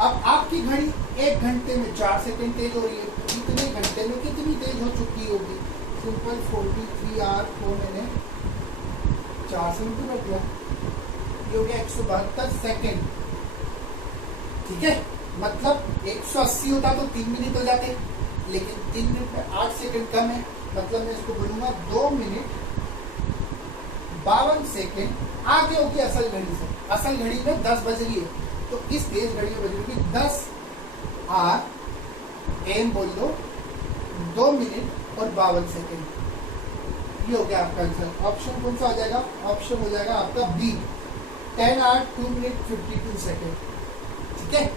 अब आपकी घड़ी 1 घंटे में 4 सेकंड तेज हो रही है, तो कितने घंटे में कितनी तेज हो चुकी होगी? सिंपल 43 आवर को मैंने 4 से मल्टीप्लाई किया, ये हो गया 172 सेकंड। ठीक है, मतलब 180 होता तो 3 मिनट हो जाते, लेकिन 3 मिनट में 8 सेकंड कम है, मतलब मैं इसको बोलूंगा 2 मिनट 52 सेकंड आगे होगी असल घड़ी से। असल घड़ी में 10 बज रही है, तो इस तेज घड़ी में बज रही है 10 AM बोल दो, 2 मिनट और 52 सेकंड। ये हो गया आपका आंसर। ऑप्शन कौन सा आ जाएगा? ऑप्शन हो जाएगा आपका बी, 10 आवर 2 मिनट 52 सेकंड। ठीक है,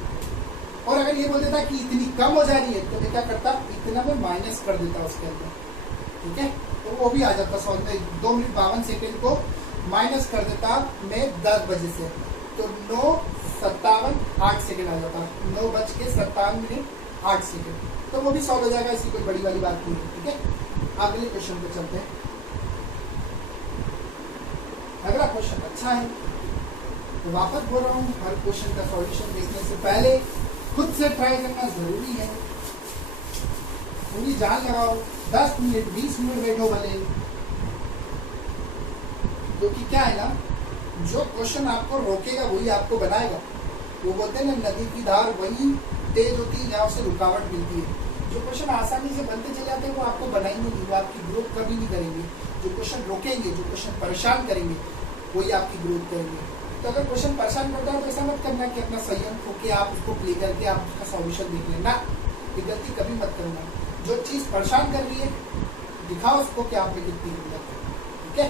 और अगर ये बोल देता कि इतनी कम हो जा रही है, तो मैं क्या करता? इतना मैं माइनस कर देता उसके अंदर। ठीक है, तो वो भी आ जाता सॉल्व में। 2 मिनट 52 सेकंड को माइनस कर देता मैं 10 बजे से, तो 9:57 8 सेकंड आ जाता। 9:57 8 सेकंड, तो वो भी सॉल्व हो जाएगा, इसकी कोई बड़ी वाली बात नहीं है। ठीक है, अगले क्वेश्चन पे चलते हैं। अगला क्वेश्चन अच्छा है, तो वापस बोल रहा हूँ, हर क्वेश्चन का सॉल्यूशन देखने से पहले खुद से ट्राई करना जरूरी है। पूरी जान लगाओ, 10 मिनट 20 मिनट बैठो भले, क्योंकि क्या है ना, जो क्वेश्चन आपको रोकेगा वही आपको बनाएगा। वो बोलते हैं ना, नदी की धार वही तेज होती है जहाँ उसे रुकावट मिलती है। जो क्वेश्चन आसानी से बनते चले जाते हैं वो आपको बनाएंगे नहीं, वो आपकी ग्रोथ कभी नहीं करेंगे। जो क्वेश्चन रोकेंगे, जो क्वेश्चन परेशान करेंगे, वही आपकी ग्रोथ करेंगे। तो अगर क्वेश्चन परेशान करता है तो ऐसा मत करना कि अपना संयम खो के आप उसको प्ले करके आप उसका सॉल्यूशन देख लेना। ये गलती कभी मत करना। जो चीज़ परेशान कर रही है, दिखाओ उसको कि आप में कितनी हिम्मत है। ठीक है।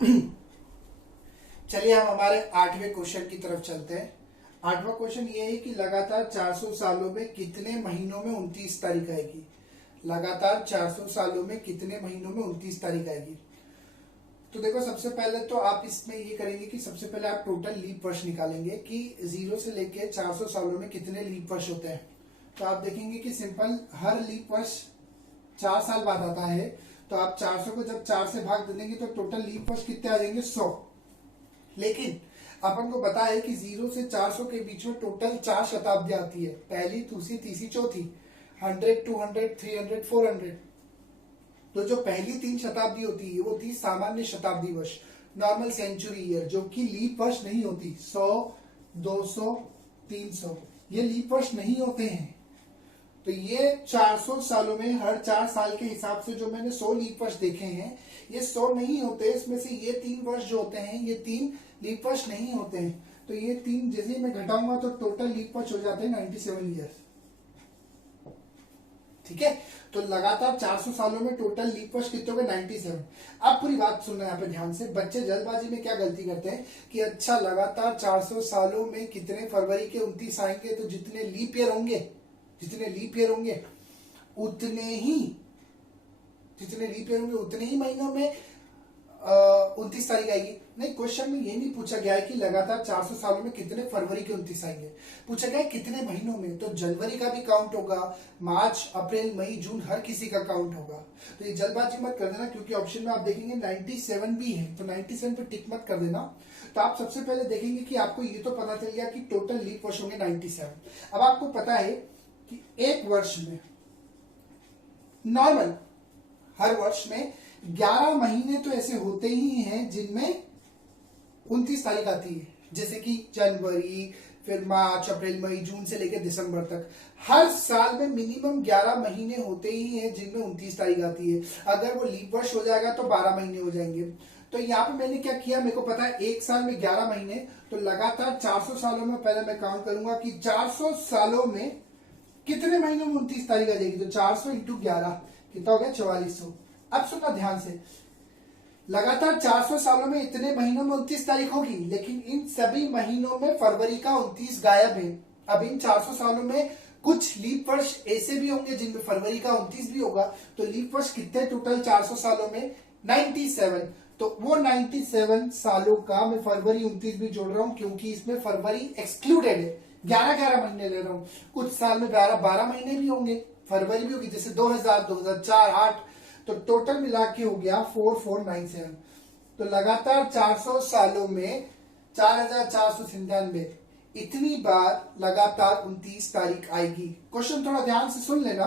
चलिए हम हमारे 8वें क्वेश्चन की तरफ चलते हैं। 8वां क्वेश्चन ये है कि लगातार 400 सालों में कितने महीनों में 29 तारीख आएगी। लगातार 400 सालों में कितने महीनों में 29 तारीख आएगी। तो देखो, सबसे पहले तो आप इसमें ये करेंगे कि सबसे पहले आप टोटल लीप वर्ष निकालेंगे कि 0 से लेके 400 सालों में कितने लीप वर्ष होते हैं। तो आप देखेंगे कि सिंपल हर लीप वर्ष 4 साल बाद आता है। तो आप 400 को जब 4 से भाग दे देंगे तो टोटल लीप वर्ष कितने आ जाएंगे, 100। लेकिन अपन को पता है कि 0 से 400 के बीच में टोटल 4 शताब्दी आती है, पहली, दूसरी, तीसरी, चौथी, 100, 200, 300, 400। तो जो पहली 3 शताब्दी होती है वो थी सामान्य शताब्दी वर्ष, नॉर्मल सेंचुरी ईयर, जो कि लीप वर्ष नहीं होती। 100, 200, 300 ये लीप वर्ष नहीं होते हैं। तो ये 400 सालों में हर 4 साल के हिसाब से जो मैंने 100 लीप वर्ष देखे हैं, ये 100 नहीं होते। इसमें से ये 3 वर्ष जो होते हैं, ये 3 लीप वर्ष नहीं होते हैं। तो ये 3 जैसे ही मैं घटाऊंगा तो टोटल लीप वर्ष हो जाते हैं 97 ईयर्स। ठीक है, तो लगातार 400 सालों में टोटल लीप वर्ष कितने हो गए, 97। अब पूरी बात सुनना यहाँ पे ध्यान से। बच्चे जल्दबाजी में क्या गलती करते हैं कि अच्छा लगातार 400 सालों में कितने फरवरी के 29 आएंगे, तो जितने लीप ईयर होंगे उतने ही महीनों में 29 तारीख आएगी। नहीं, क्वेश्चन में ये नहीं पूछा गया है कि लगातार 400 सालों में कितने फरवरी के 29 आएंगे, पूछा गया है कितने महीनों में। तो जनवरी का भी काउंट होगा, मार्च, अप्रैल, मई, जून, हर किसी का काउंट होगा। तो ये जल्दबाजी मत कर देना, क्योंकि ऑप्शन में आप देखेंगे 97 भी है, तो 97 पे टिक मत कर देना। तो आप सबसे पहले देखेंगे कि आपको ये तो पता चल गया कि टोटल लीप वर्ष होंगे 97। अब आपको पता है कि एक वर्ष में नॉर्मल हर वर्ष में 11 महीने तो ऐसे होते ही हैं जिनमें 29 तारीख आती है, जैसे कि जनवरी, फिर मार्च, अप्रैल, मई, जून से लेकर दिसंबर तक। हर साल में मिनिमम 11 महीने होते ही हैं जिनमें 29 तारीख आती है। अगर वो लीप वर्ष हो जाएगा तो 12 महीने हो जाएंगे। तो यहाँ पे मैंने क्या किया, मेरे को पता है एक साल में 11 महीने, तो लगातार 400 सालों में पहले मैं काउंट करूंगा कि 400 सालों में कितने महीनों में 29 तारीख आ जाएगी। तो 400 इंटू 11 कितना हो गया, 4400। अब सुनना ध्यान से, लगातार 400 सालों में इतने महीनों में 29 तारीख होगी, लेकिन इन सभी महीनों में फरवरी का 29 गायब है। अब इन 400 सालों में कुछ लीप वर्ष ऐसे भी होंगे जिनमें फरवरी का 29 भी होगा। तो लीप वर्ष कितने टोटल 400 सालों में, 97। तो वो 97 सालों का मैं फरवरी 29 भी जोड़ रहा हूं, क्योंकि इसमें फरवरी एक्सक्लूडेड है। 11 महीने ले रहा हूं। कुछ साल में 12 महीने भी होंगे, फरवरी भी होगी, जैसे 2000, 2004, 8। तो टोटल मिला के हो गया 4497। तो लगातार 400 सालों में 4497 इतनी बार लगातार 29 तारीख आएगी। क्वेश्चन थोड़ा ध्यान से सुन लेना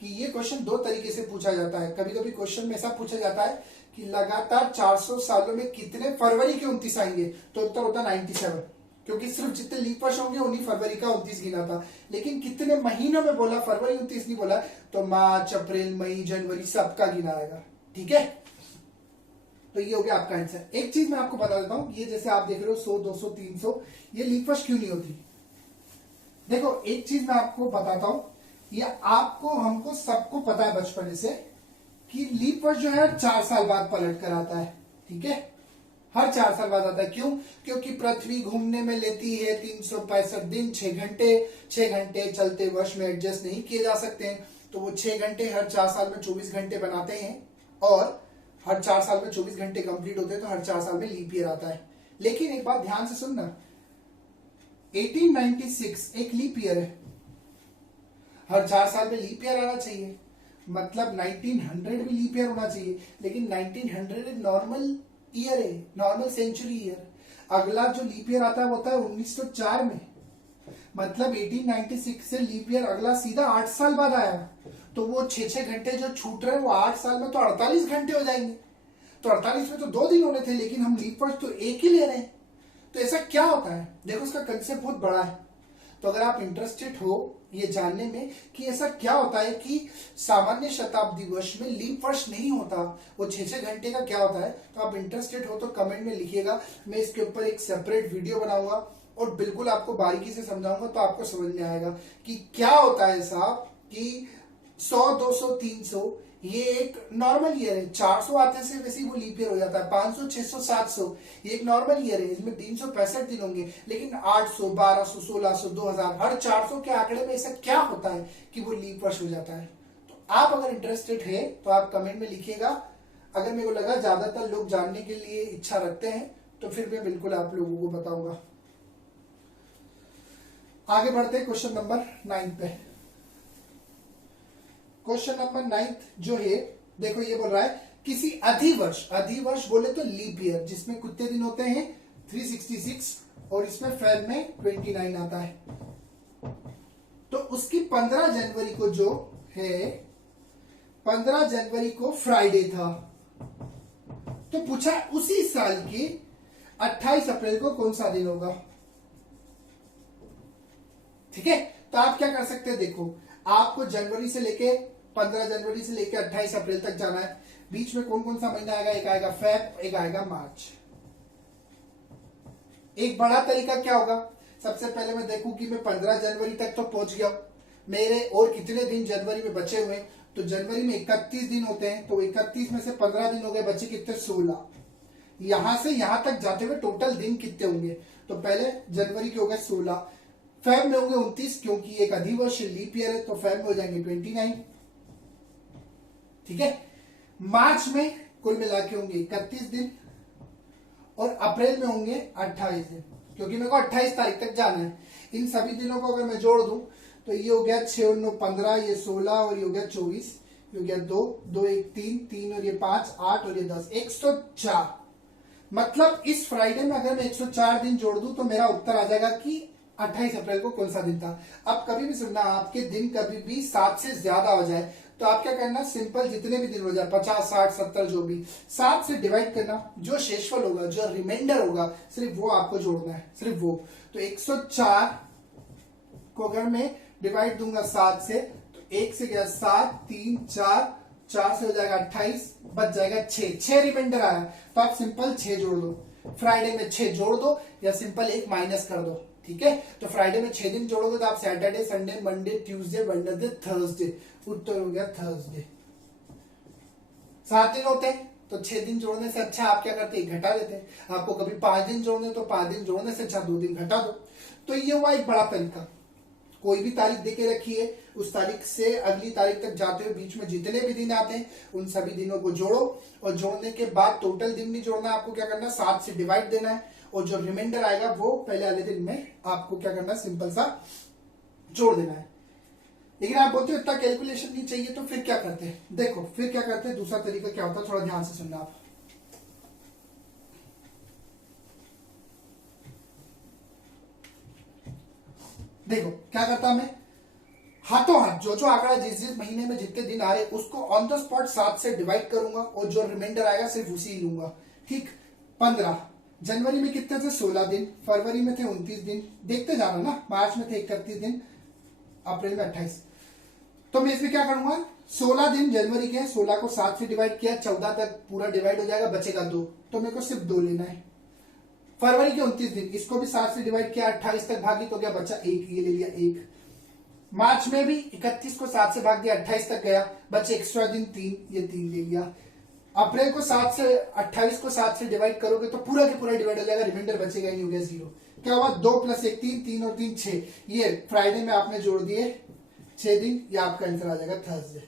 कि ये क्वेश्चन 2 तरीके से पूछा जाता है। कभी कभी क्वेश्चन में ऐसा पूछा जाता है कि लगातार 400 सालों में कितने फरवरी के 29 आएंगे, तो उत्तर होता 97, क्योंकि सिर्फ जितने लीप वर्ष होंगे उन्हीं फरवरी का 29 गिना था। लेकिन कितने महीनों में बोला, फरवरी 29 नहीं बोला, तो मार्च, अप्रैल, मई, जनवरी सबका गिना आएगा। ठीक है, तो ये हो गया आपका आंसर। एक चीज मैं आपको बता देता हूं, ये जैसे आप देख रहे हो 100, 200, 300, ये लीप वर्ष क्यों नहीं होती। देखो, एक चीज मैं आपको बताता हूं, ये आपको, हमको, सबको पता है बचपन से कि लीप वर्ष जो है 4 साल बाद पलट कर आता है। ठीक है, हर 4 साल बाद आता है। क्यों? क्योंकि पृथ्वी घूमने में लेती है 365 दिन, 6 घंटे। 6 घंटे चलते वर्ष में एडजस्ट नहीं किए जा सकते हैं, तो वो 6 घंटे हर 4 साल में 24 घंटे बनाते हैं, और हर 4 साल में 24 घंटे कंप्लीट होते हैं, तो हर 4 साल में लीप ईयर आता है। लेकिन एक बात ध्यान से सुनना, 1896 एक लीप ईयर है। हर 4 साल में लीप ईयर आना चाहिए, मतलब 1900 भी लीप ईयर होना चाहिए। लेकिन 1900 नॉर्मल ईयर है, नॉर्मल सेंचुरी ईयर। अगला जो लीप ईयर आता है वो होता है 1904 में, मतलब 1896 से लीप ईयर अगला सीधा 8 साल बाद आया। तो वो 6 घंटे जो छूट रहे हैं वो 8 साल में तो 48 घंटे हो जाएंगे। तो 48 में तो 2 दिन होने थे, लेकिन हम लीप वर्ष तो एक ही ले रहे हैं। तो ऐसा क्या होता है, देखो इसका कंसेप्ट बहुत बड़ा है। तो अगर आप इंटरेस्टेड हो ये जानने में कि ऐसा क्या होता है कि सामान्य शताब्दी वर्ष में लीप वर्ष नहीं होता, वो 6 घंटे का क्या होता है, तो आप इंटरेस्टेड हो तो कमेंट में लिखिएगा। मैं इसके ऊपर एक सेपरेट वीडियो बनाऊंगा और बिल्कुल आपको बारीकी से समझाऊंगा, तो आपको समझ में आएगा कि क्या होता है साहब कि 100, 200, 300 ये एक नॉर्मल ईयर है, 400 आते से वैसे ही वो लीप ईयर हो जाता है, 500, 600, 700, ये एक नॉर्मल ईयर है, इसमें 365 दिन होंगे। लेकिन 800, 1200, 1600, 2000, हर 400 के आंकड़े में ऐसा क्या होता है कि वो लीप वर्ष हो जाता है? तो आप अगर इंटरेस्टेड है तो आप कमेंट में लिखिएगा। अगर मेरे को लगा ज्यादातर लोग जानने के लिए इच्छा रखते हैं तो फिर मैं बिल्कुल आप लोगों को बताऊंगा। आगे बढ़ते हैं क्वेश्चन नंबर 9 पे। क्वेश्चन नंबर 9 जो है, देखो ये बोल रहा है किसी अधिवर्ष, अधिवर्ष बोले तो लीप ईयर, जिसमें कितने दिन होते हैं 366 और इसमें फेब में 29 आता है। तो उसकी 15 जनवरी को जो है, 15 जनवरी को फ्राइडे था। तो पूछा उसी साल की 28 अप्रैल को कौन सा दिन होगा। ठीक है, तो आप क्या कर सकते हैं, देखो आपको जनवरी से लेके 15 जनवरी से लेके 28 अप्रैल तक जाना है। बीच में कौन कौन सा महीना आएगा, एक आएगा फेब, एक आएगा मार्च। एक बड़ा तरीका क्या होगा, सबसे पहले मैं देखूं कि मैं 15 जनवरी तक तो पहुंच गया, मेरे और कितने दिन जनवरी में बचे हुए। तो जनवरी में 31 दिन होते हैं, तो 31 में से 15 दिन हो गए, बचे कितने 16। यहां से यहां तक जाते हुए टोटल दिन कितने होंगे, तो पहले जनवरी के हो गए 16, फेब में होंगे 29 क्योंकि एक अधिवर्ष लीप ईयर है, तो फेब में हो जाएंगे 29। ठीक है, मार्च में कुल मिला के होंगे 31 दिन और अप्रैल में होंगे 28 दिन, क्योंकि मेरे को 28 तारीख तक जाना है। इन सभी दिनों को अगर मैं जोड़ दूं तो ये हो गया 6 और 9 15, ये 16 और ये हो गया 24, ये हो गया 2, 2 1 3, 3 और ये 5 8 और ये 10, 104। मतलब इस फ्राइडे में अगर मैं 104 दिन जोड़ दूं तो मेरा उत्तर आ जाएगा कि 28 अप्रैल को कौन सा दिन था। अब कभी भी सुनना, आपके दिन कभी भी 7 से ज्यादा हो जाए तो आप क्या करना, सिंपल जितने भी दिन हो जाए 50 60 70 जो भी, 7 से डिवाइड करना, जो शेषफल होगा, जो रिमाइंडर होगा, सिर्फ वो आपको जोड़ना है, सिर्फ वो। तो 104 को अगर मैं डिवाइड दूंगा 7 से, तो 1 से गया 7, 3 4, 4 से हो जाएगा 28, बच जाएगा 6 रिमाइंडर आया। तो आप सिंपल 6 जोड़ दो, फ्राइडे में 6 जोड़ दो या सिंपल 1 माइनस कर दो। ठीक है, तो फ्राइडे में 6 दिन जोड़ोगे तो आप Saturday Sunday Monday Tuesday Wednesday Thursday, उत्तर हो गया थर्सडे। 7 दिन होते हैं तो 6 दिन जोड़ने से अच्छा आप क्या करते हैं, घटा देते हैं। आपको कभी 5 दिन जोड़ने तो 5 दिन जोड़ने से अच्छा 2 दिन घटा दो। तो ये हुआ एक बड़ा तरीका, कोई भी तारीख देके रखिए, उस तारीख से अगली तारीख तक जाते हुए बीच में जितने भी दिन आते हैं उन सभी दिनों को जोड़ो, और जोड़ने के बाद टोटल दिन नहीं जोड़ना, आपको क्या करना, 7 से डिवाइड देना है, और जो रिमाइंडर आएगा वो पहले वाले दिन में आपको क्या करना, सिंपल सा जोड़ देना है। लेकिन आप बोलते हो इतना कैलकुलेशन नहीं चाहिए, तो फिर क्या करते हैं, देखो फिर क्या करते हैं, दूसरा तरीका क्या होता है, थोड़ा ध्यान से सुनना आप। देखो क्या करता मैं, हाथों हाथ जो जो आंकड़ा जिस जिस महीने में जितने दिन आ रहे उसको ऑन द स्पॉट 7 से डिवाइड करूंगा, और जो रिमाइंडर आएगा सिर्फ उसी लूंगा। ठीक, 15 जनवरी में कितने थे, 16 दिन, फरवरी में थे 29 दिन, देखते जाना ना, मार्च में थे 31 दिन, अप्रैल में 28। तो मैं इसमें क्या करूंगा, 16 दिन जनवरी के, 16 को 7 से डिवाइड किया, 14 तक पूरा डिवाइड हो जाएगा, बचेगा 2, तो मेरे को सिर्फ 2 लेना है। फरवरी के 29 दिन, इसको भी 7 से डिवाइड किया, 28 तक भागी तो क्या बचा 1, ये ले लिया 1। मार्च में भी 31 को 7 से भाग दिया, 28 तक गया, बचे एक्स्ट्रा दिन 3, ये 3 ले लिया। अप्रैल को 7 से 28 को 7 से डिवाइड करोगे तो पूरा के पूरा डिवाइड हो जाएगा, रिमाइंडर बचेगा नहीं, हो गया 0। क्या हुआ, 2 + 1 3, 3 और 3 6, ये फ्राइडे में आपने जोड़ दिए 6 दिन, ये आपका आंसर आ जाएगा थर्सडे।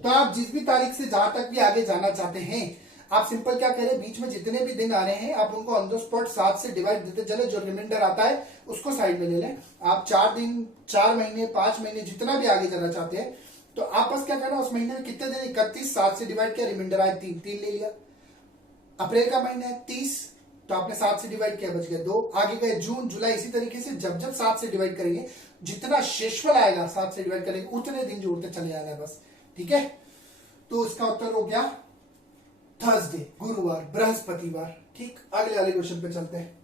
तो आप जिस भी तारीख से जहां तक भी आगे जाना चाहते हैं, आप सिंपल क्या करें, बीच में जितने भी दिन आ रहे हैं आप उनको ऑन द स्पॉट 7 से डिवाइड देते चले, जो रिमाइंडर आता है उसको साइड में ले लें। आप 4 दिन, 4 महीने, 5 महीने, जितना भी आगे जाना चाहते हैं, तो आप बस क्या करना, उस महीने में कितने दिन, 31, 7 से डिवाइड किया, रिमाइंडर आया 3, 3 ले लिया। अप्रैल का महीना है 30, तो आपने 7 से डिवाइड किया, बच गया 2। आगे गए जून जुलाई, इसी तरीके से जब जब 7 से डिवाइड करेंगे, जितना शेषफल आएगा 7 से डिवाइड करेंगे, उतने दिन जोड़ते चले जाना है बस। ठीक है, तो इसका उत्तर हो गया थर्सडे, गुरुवार, बृहस्पतिवार। ठीक, अगले वाले क्वेश्चन पे चलते हैं।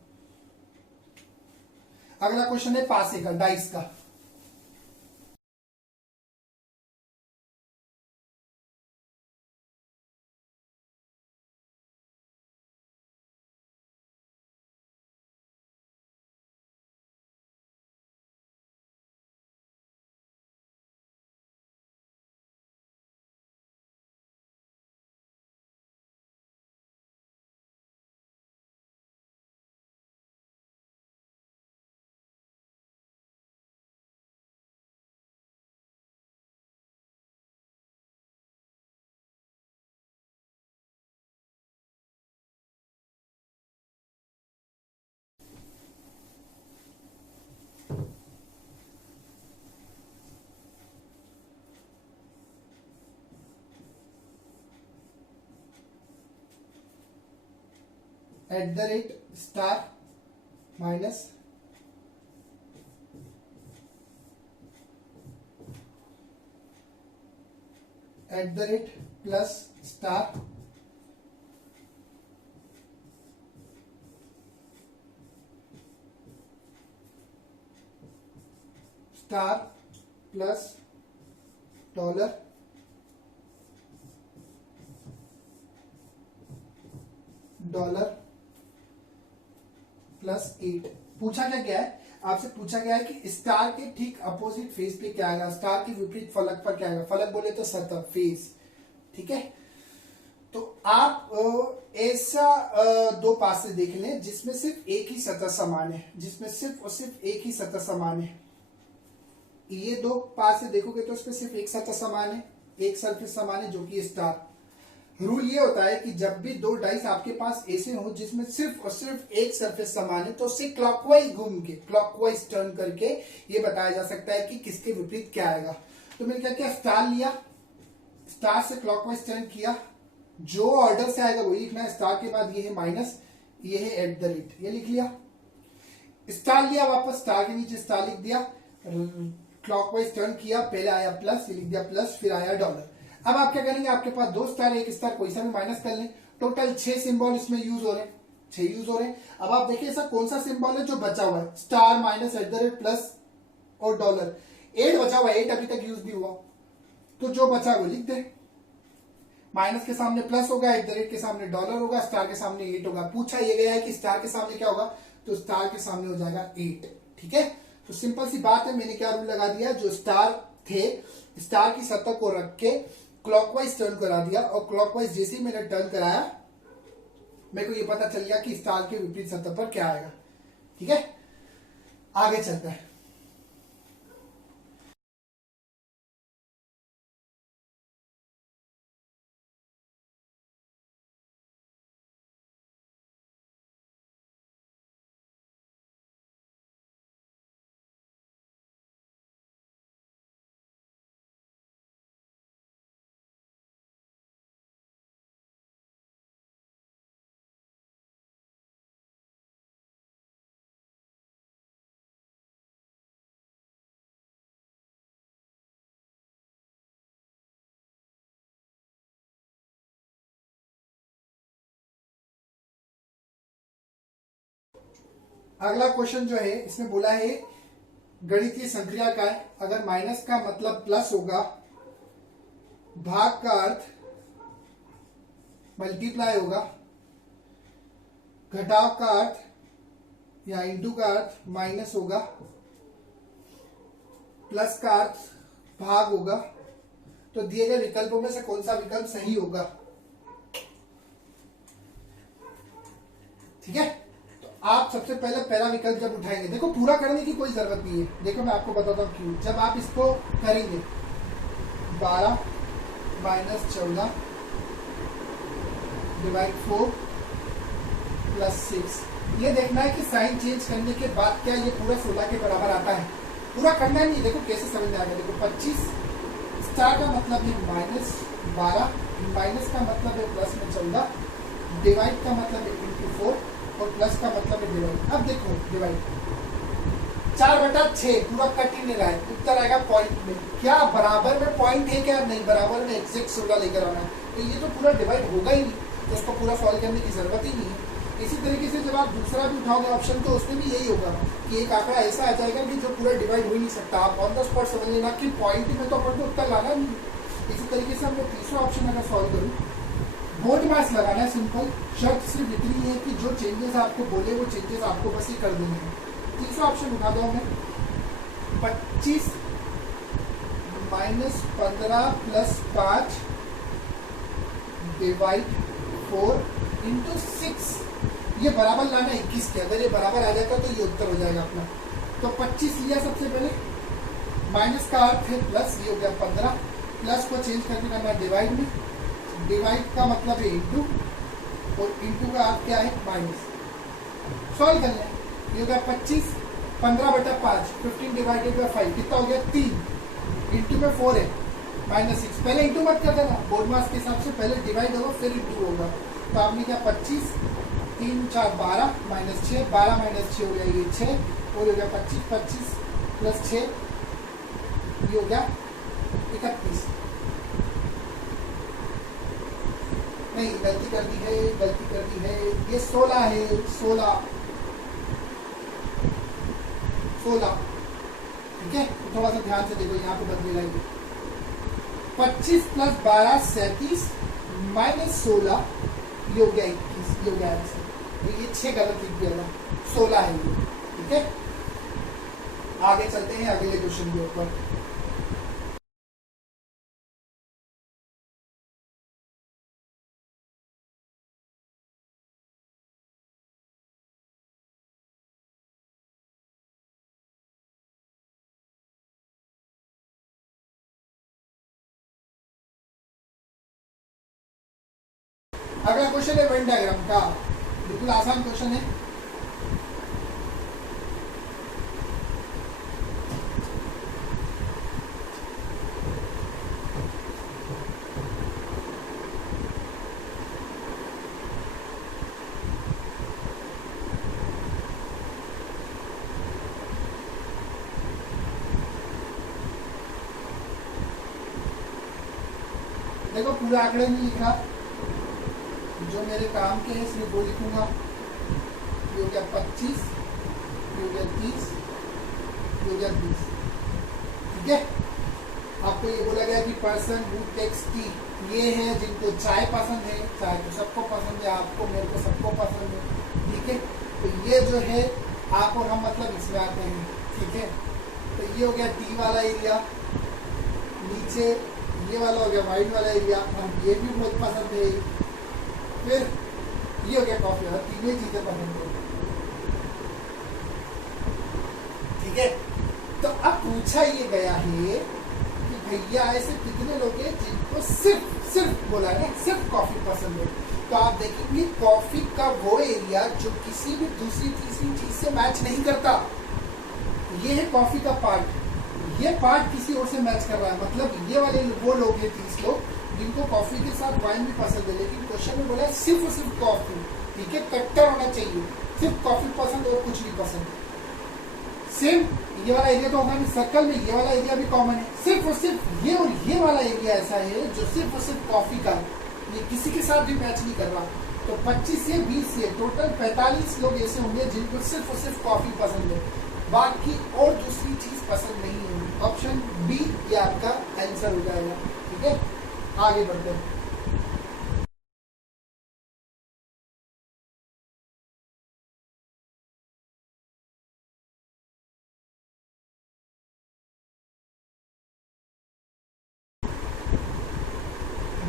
अगला क्वेश्चन है पासे का, डाइस का। At the rate star minus at the rate plus star star plus dollar dollar plus 8। पूछा क्या गया है आपसे? पूछा गया है कि स्टार के ठीक अपोजिट फेस पे क्या आएगा, स्टार के विपरीत फलक पर क्या आएगा। फलक बोले तो सतह, फेस। ठीक है, तो आप ऐसा दो पासे देख लें जिसमें सिर्फ एक ही सतह समान है, जिसमें सिर्फ और सिर्फ एक ही सतह समान है। ये दो पासे देखोगे तो इसमें सिर्फ एक सतह समान है, एक सरफेस समान है, जो कि स्टार। रूल ये होता है कि जब भी दो डाइस आपके पास ऐसे हो जिसमें सिर्फ और सिर्फ एक सरफेस समान है, तो उससे क्लॉकवाइज घूम के, क्लॉकवाइज टर्न करके ये बताया जा सकता है कि किसके विपरीत क्या आएगा। तो मैंने क्या किया, स्टार लिया, स्टार से क्लॉकवाइज टर्न किया, जो ऑर्डर से आएगा वही लिखना है। स्टार के बाद ये है माइनस, ये है एट द रेट, ये लिख लिया। स्टार लिया वापस, स्टार के नीचे स्टार लिख दिया, क्लॉकवाइज टर्न किया, पहले आया प्लस, ये लिख दिया प्लस, फिर आया डॉलर। अब आप क्या करेंगे, आपके पास दो स्टार, एक स्टार, कोई सा भी माइनस कर लें। टोटल 6 सिंबल इसमें यूज हो रहे हैं, 6 यूज हो रहे हैं। अब आप देखिए ऐसा कौन सा सिंबल है जो बचा हुआ है, star minus at the rate plus और डॉलर। 8 बचा हुआ है, 8 अभी तक यूज नहीं हुआ, तो जो बचा वो लिख दे। माइनस के सामने प्लस होगा, एट द रेट के सामने डॉलर होगा, स्टार के सामने 8 होगा। पूछा ये गया है कि स्टार के सामने क्या होगा, तो स्टार के सामने हो जाएगा 8। ठीक है, तो सिंपल सी बात है, मैंने क्या रूल लगा दिया, जो स्टार थे, स्टार की सतह को रख के क्लॉकवाइज टर्न करा दिया, और क्लॉकवाइज जैसे ही मैंने टर्न कराया, मेरे को ये पता चल गया कि स्टार के विपरीत सतह पर क्या आएगा। ठीक है, आगे चलते हैं। अगला क्वेश्चन जो है इसमें बोला है गणितीय संक्रिया का है, अगर माइनस का मतलब प्लस होगा, भाग का अर्थ मल्टीप्लाई होगा, घटाव का अर्थ या इंटू का अर्थ माइनस होगा, प्लस का अर्थ भाग होगा, तो दिए गए विकल्पों में से कौन सा विकल्प सही होगा। ठीक है, आप सबसे पहले पहला विकल्प जब उठाएंगे, देखो पूरा करने की कोई जरूरत नहीं है, देखो मैं आपको बताता हूँ क्यों। जब आप इसको करेंगे 12 माइनस 14 डिवाइड 4 प्लस 6, ये देखना है कि साइन चेंज करने के बाद क्या ये पूरा 16 के बराबर आता है। पूरा करना नहीं, देखो कैसे समझ में आएगा। देखो 25 स्टार का मतलब है माइनस 12, माइनस का मतलब है प्लस में 14, डिवाइड का मतलब है इंटू 4 और प्लस का मतलब है डिवाइड। अब देखो डिवाइड 4/6 पूरा कट ही नहीं रहा है, उत्तर आएगा पॉइंट में। क्या बराबर में पॉइंट है क्या? नहीं, बराबर में एग्जैक्ट 16 लेकर आना है, तो ये तो पूरा डिवाइड होगा ही नहीं, तो उसको पूरा सॉल्व करने की जरूरत ही नहीं है। इसी तरीके से जब आप दूसरा भी उठाओगे ऑप्शन, तो उसमें भी यही होगा कि एक आंकड़ा ऐसा आ जाएगा कि जो पूरा डिवाइड हो ही नहीं सकता। आप ऑन द स्पॉट समझ लेना कि पॉइंट में तो अपन को उत्तर लाना नहीं। इसी तरीके से हम लोग तीसरा ऑप्शन अगर सॉल्व करूँ, बोर्ड मास लगाना है, सिंपल। शर्त सिर्फ इतनी है कि जो चेंजेस आपको बोले वो चेंजेस आपको बस ही कर देने हैं। तीसरा ऑप्शन उठा दो हमें, 25 माइनस 15 प्लस 5 डिवाइड 4 इंटू 6, ये बराबर लाना 21 के। अगर ये बराबर आ जाता तो ये उत्तर हो जाएगा अपना। तो 25 लिया सबसे पहले, माइनस का अर्थ है प्लस, ये हो गया 15, प्लस को चेंज करके करना डिवाइड में, डिवाइड का मतलब है इंटू, और इंटू का अर्थ क्या है माइनस। सॉल्व कर लें, ये हो गया 25, 15/5, 15 डिवाइडेड बाई 5 कितना हो गया 3, इंटू में 4 है माइनस 6। पहले इंटू मत कर देना, बोर्ड मास के हिसाब से पहले डिवाइड होगा फिर इंटू होगा। तो आपने क्या 25 3 4 12 माइनस 6, 12 माइनस 6 हो गया ये 6 और हो गया 25, 25 प्लस 6 ये हो गया 31। नहीं, गलती कर दी है, ये 16 है, 16 ठीक है। तो थोड़ा सा ध्यान से देखो, यहाँ पे बदलेगा ये 25 प्लस 12 37 माइनस 16 ये हो गया 21, ये हो गया आंसर। ये 6 गलत लिख दिया था, 16 है ये, ठीक है। आगे चलते हैं अगले क्वेश्चन के ऊपर। अगला क्वेश्चन है वेन डायग्राम का, बिल्कुल आसान क्वेश्चन है। देखो पूरा आंकड़े नहीं लिखा, जो मेरे काम के हैं सिर्फ वो लिखूंगा। ये हो गया 25, ये हो गया 30, ये हो गया 20, ठीक है। आपको ये बोला गया कि पर्सन हु टेक्स टी, ये है जिनको चाय पसंद है, चाय तो सबको पसंद है, आपको मेरे को सबको पसंद है, ठीक है। तो ये जो है आप और हम मतलब इसमें आते हैं, ठीक है। तो ये हो गया टी वाला एरिया, नीचे ये वाला हो गया वाइट वाला एरिया, हम ये भी बहुत पसंद है। फिर ये हो गया कॉफी, और तीनों चीजें पसंद है, ठीक है। तो अब पूछा ये गया है कि भैया ऐसे कितने लोग हैं जिनको सिर्फ बोला है सिर्फ कॉफी पसंद है। तो आप देखेंगे कॉफी का वो एरिया जो किसी भी दूसरी तीसरी चीज से मैच नहीं करता, ये है कॉफी का पार्ट। ये पार्ट किसी और से मैच कर रहा है, मतलब ये वाले वो लोग हैं 30 लोग जिनको कॉफी के साथ वाइन भी पसंद है, लेकिन क्वेश्चन में बोला है सिर्फ और सिर्फ कॉफी, ठीक है। कट्टर होना चाहिए, सिर्फ कॉफी पसंद और कुछ नहीं पसंद। सेम ये वाला एरिया तो होगा नहीं, सर्कल में ये वाला एरिया भी कॉमन है, सिर्फ और सिर्फ ये और ये वाला एरिया ऐसा है जो सिर्फ और सिर्फ कॉफी का, ये किसी के साथ भी मैच नहीं कर रहा। तो 25 से 20 से टोटल 45 लोग ऐसे होंगे जिनको सिर्फ और सिर्फ कॉफी पसंद है, बाकी और दूसरी चीज पसंद नहीं है। ऑप्शन बी ये आपका आंसर हो जाएगा, ठीक है। आगे बढ़ते हैं।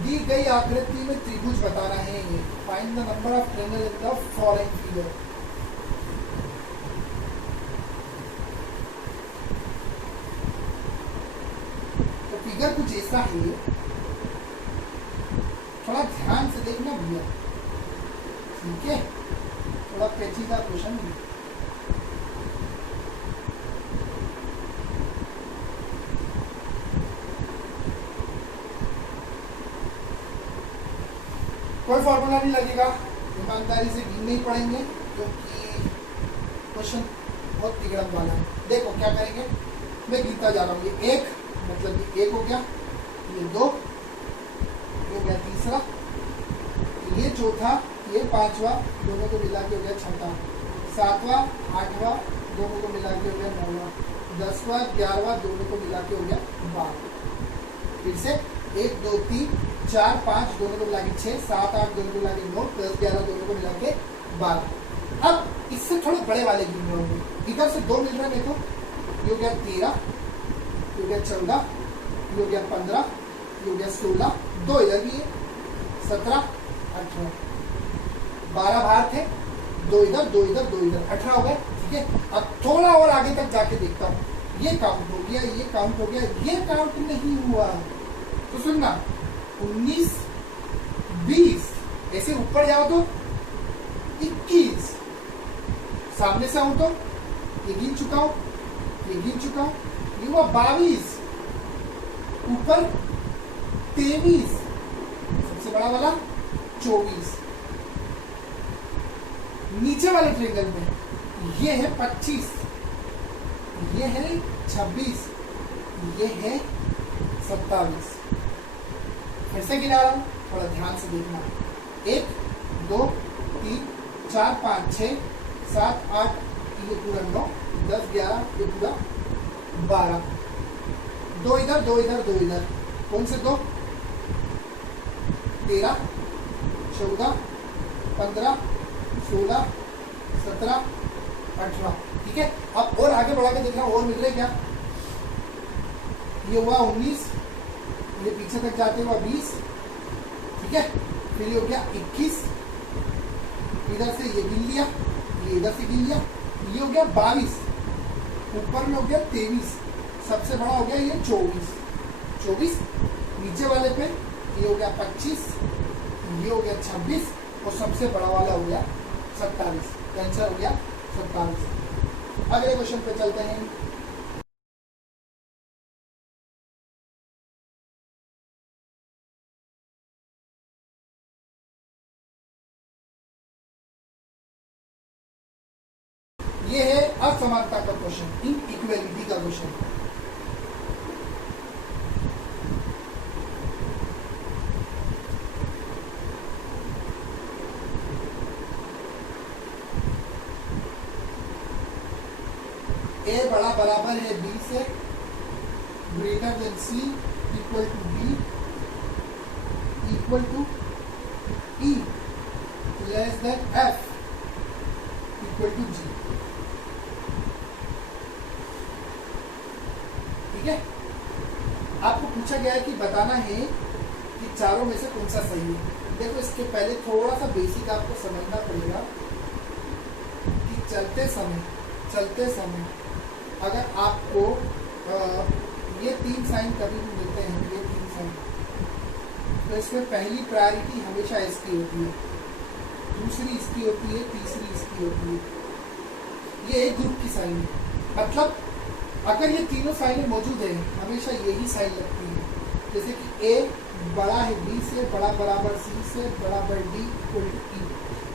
दी गई आकृति में त्रिभुज बताना है, find the number of triangle in the following figure. तो फिगर कुछ ऐसा है, थोड़ा ध्यान से देखना भैया, ठीक है। थोड़ा पेचीदा क्वेश्चन है। कोई फॉर्मूला नहीं लगेगा, ईमानदारी से गिन नहीं पड़ेंगे क्योंकि क्वेश्चन बहुत तिगड़म वाला है। देखो क्या करेंगे, मैं गिनता जा रहा हूँ। ये एक, मतलब ये एक हो गया, ये दो, ये हो गया तीसरा, ये चौथा, ये पांचवा, दोनों को मिला के हो गया छठा, सातवां, आठवां, दोनों को मिला के हो गया नौवां, 10वां, 11वां, दोनों को मिला के हो गया 12। फिर से 1 2 3 4 5 दोनों को मिला के 6, 7 8 दोनों को मिला के 9, 10 11 दोनों को मिला के 12। अब इससे थोड़े बड़े वाले गिन रहे होंगे, इधर से 2 मिल रहे हैं देखो, ये हो गया 13, ये हो गया 14, ये हो गया 15, ये हो गया 16, 2 इधर भी है, 17 18, 12 बाहर थे, 2 इधर 2 इधर 2 इधर, 18 हो गए, ठीक है। अब थोड़ा और आगे तक जाके देखता हूँ, ये काउंट हो गया, ये काउंट हो गया, ये काउंट नहीं हुआ। तो सुनना, 19 20 ऐसे ऊपर जाओ तो 21, सामने से आऊं तो ये गिन चुका हूं, ये गिन चुका हूं, ये हुआ 22, ऊपर 23, सबसे बड़ा वाला 24, नीचे वाले ट्रायंगल में ये है 25, ये है 26, ये है 27। फिर से गिना रहा हूं, थोड़ा ध्यान से देखना। 1 2 3 4 5 6 7 8, ये पूरा 9 10 11, ये पूरा 12। 2 इधर 2 इधर 2 इधर, कौन से 2? 13 14 15 16 17 18। ठीक है, अब और आगे बढ़ा के देखना और मिल रहे क्या? ये हुआ 19, ये पीछे तक जाते हुआ 20। ठीक है, फिर ये हो गया 21, इधर से ये गिन लिया, ये इधर से गिन लिया, ये हो गया 22, ऊपर में हो गया 23, सबसे बड़ा हो गया ये 24। नीचे वाले पे ये हो गया 25, ये हो गया 26 और सबसे बड़ा वाला हो गया 27। आंसर हो गया 27। अगले क्वेश्चन पे चलते हैं। ये है असमानता का क्वेश्चन, इनइक्वालिटी का क्वेश्चन। ए बड़ा बराबर है बी से, greater than C, equal to B, equal to E, less than F, equal to G. ठीक है, आपको पूछा गया है कि बताना है कि चारों में से कौन सा सही है। देखो, इसके पहले थोड़ा सा बेसिक आपको समझना पड़ेगा कि चलते समय अगर आपको ये 3 साइन कभी भी मिलते हैं, ये 3 साइन, तो इसमें पहली प्रायोरिटी हमेशा इसकी होती है, दूसरी इसकी होती है, तीसरी इसकी होती है। ये एक ग्रुप की साइन है। मतलब अगर ये तीनों साइनें मौजूद है, हमेशा यही साइन लगती है। जैसे कि ए बड़ा है बी से, बड़ा बराबर सी से, बराबर डी, इक्वल टू ई।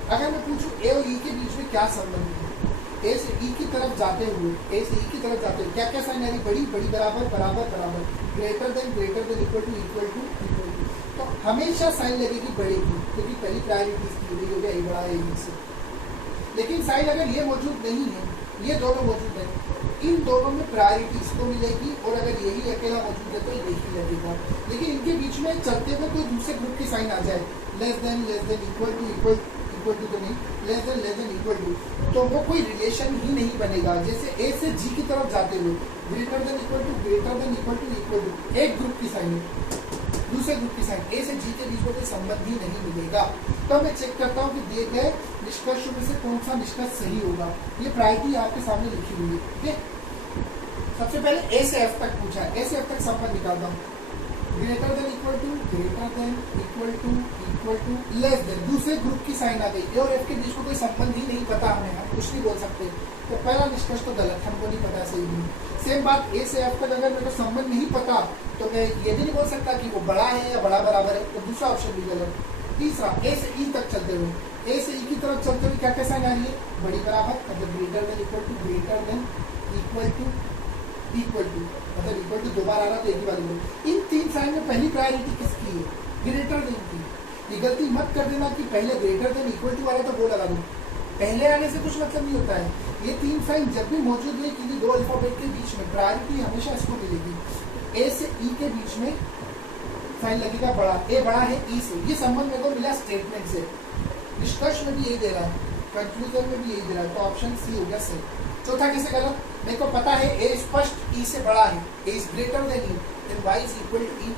अगर मैं पूछूं ए और ई के बीच में क्या संबंध है, ए से ई की तरफ जाते हुए, क्या क्या साइन है? बड़ी बड़ी बराबर बराबर बराबर, ग्रेटर देन इक्वल टू। तो हमेशा साइन लगेगी बड़े की, क्योंकि पहली प्रायोरिटी इसकी हो गया ए बड़ा है ई से। लेकिन साइन अगर ये मौजूद नहीं है, ये दोनों मौजूद है, इन दोनों में प्रायोरिटी इसको मिलेगी, और अगर यही अकेला मौजूद है तो यही लगेगा। लेकिन इनके बीच में चलते हुए कोई दूसरे ग्रुप की साइन आ जाए, लेस देन इक्वल टू तो नहीं, लेस देन इक्वल टू, तो वो कोई रिलेशन ही नहीं बनेगा। जैसे ए से जी की तरफ जाते हुए ग्रेटर देन इक्वल टू, एक ग्रुप की साइन है, दूसरे ग्रुप की साइन, ए से जी के बीच में कोई संबंध ही नहीं मिलेगा। तो मैं चेक करता हूँ कि दिए गए निष्कर्षों में से कौन सा निष्कर्ष सही होगा। ये प्रायोरिटी आपके सामने लिखी हुई है। ठीक है, सबसे पहले ए से एफ तक पूछा है, ए से एफ तक संबंध निकालता हूँ। Greater than equal to, less than, दूसरे ग्रुप की साइन आ गई। ए और एफ के बीच में कोई संबंध ही नहीं पता हमें, हम कुछ नहीं बोल सकते, तो पहला निष्कर्ष तो गलत, हमको नहीं पता, सही नहीं। सेम बात ए से एफ तक अगर मेरे को संबंध नहीं पता, तो मैं ये भी नहीं बोल सकता कि वो बड़ा है या बड़ा बराबर है, तो दूसरा ऑप्शन भी गलत। तीसरा, ए से ई तक चलते हुए, ए से ई की तरफ चलते हुए क्या क्या साइन आ रही है? बड़ी बराबर, मतलब ग्रेटर देन इक्वल टू, मतलब इक्वल टू दो बार आ रहा तो एक ही बार। इन 3 साइन में पहली प्रायोरिटी किसकी है? ग्रेटर देन की। ये गलती मत कर देना कि पहले ग्रेटर देन इक्वल टू वाला तो वो लगा दूं, पहले आने से कुछ मतलब नहीं होता है। ये 3 साइन जब भी मौजूद है, क्योंकि 2 अल्फाबेट के बीच में प्रायोरिटी हमेशा इसको मिलेगी। ए से ई के बीच में साइन लगेगा बड़ा, ए बड़ा है ई से, ये संबंध मेरे को मिला स्टेटमेंट से। निष्कर्ष में भी यही दे रहा है, कंक्लूजन में भी यही दे रहा है, तो ऑप्शन सी हो गया सही। चौथा कैसे गलत? मेरे को पता है ए स्पष्ट ई से बड़ा है, A is greater than E, then Y is equal to E,